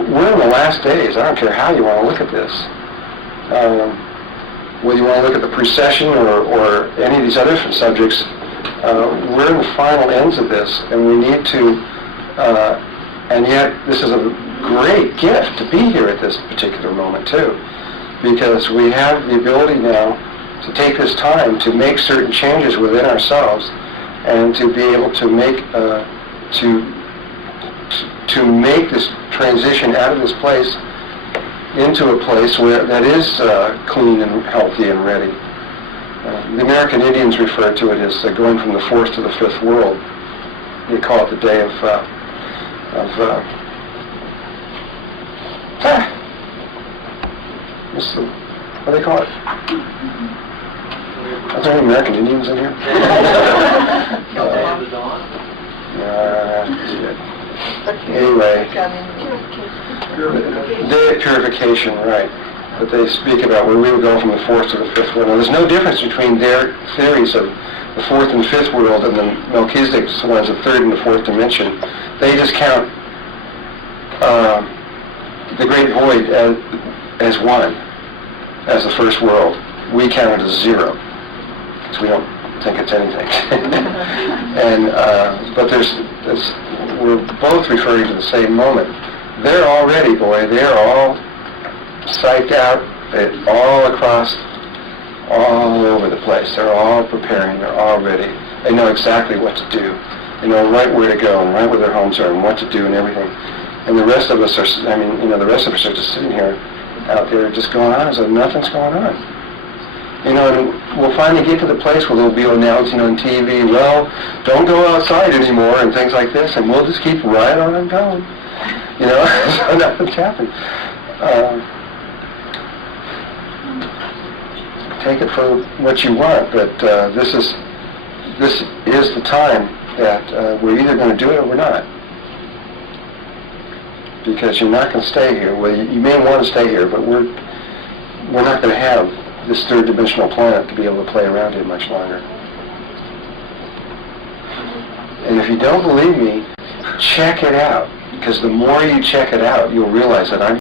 We're in the last days. I don't care how you want to look at this. Whether you want to look at the precession or any of these other subjects, we're in the final ends of this, and we need to, and yet this is a great gift to be here at this particular moment too, because we have the ability now to take this time to make certain changes within ourselves and to be able to make to make this transition out of this place into a place where that is clean and healthy and ready. The American Indians refer to it as going from the fourth to the fifth world. They call it the day of what do they call it? Are there any American Indians in here? Anyway, day of purification, right, that they speak about where we would go from the fourth to the fifth world. Now, there's no difference between their theories of the fourth and fifth world and the Melchizedek's ones, the third and the fourth dimension. They just count the great void as one, as the first world. We count it as zero, because we don't think it's anything. And but we're both referring to the same moment. They're all ready, boy. They're all psyched out. They're all across, all over the place. They're all preparing. They're all ready. They know exactly what to do. They know right where to go and right where their homes are and what to do and everything. And the rest of us are, the rest of us are just sitting here, out there, just going on as if nothing's going on. And we'll finally get to the place where they'll be announcing on TV, well, don't go outside anymore and things like this, and we'll just keep right on going. So nothing's happened. Take it for what you want, but this is the time that we're either going to do it or we're not. Because you're not going to stay here. Well, you may want to stay here, but we're not going to have this third dimensional planet to be able to play around in much longer. And if you don't believe me, check it out. Because the more you check it out, you'll realize that I'm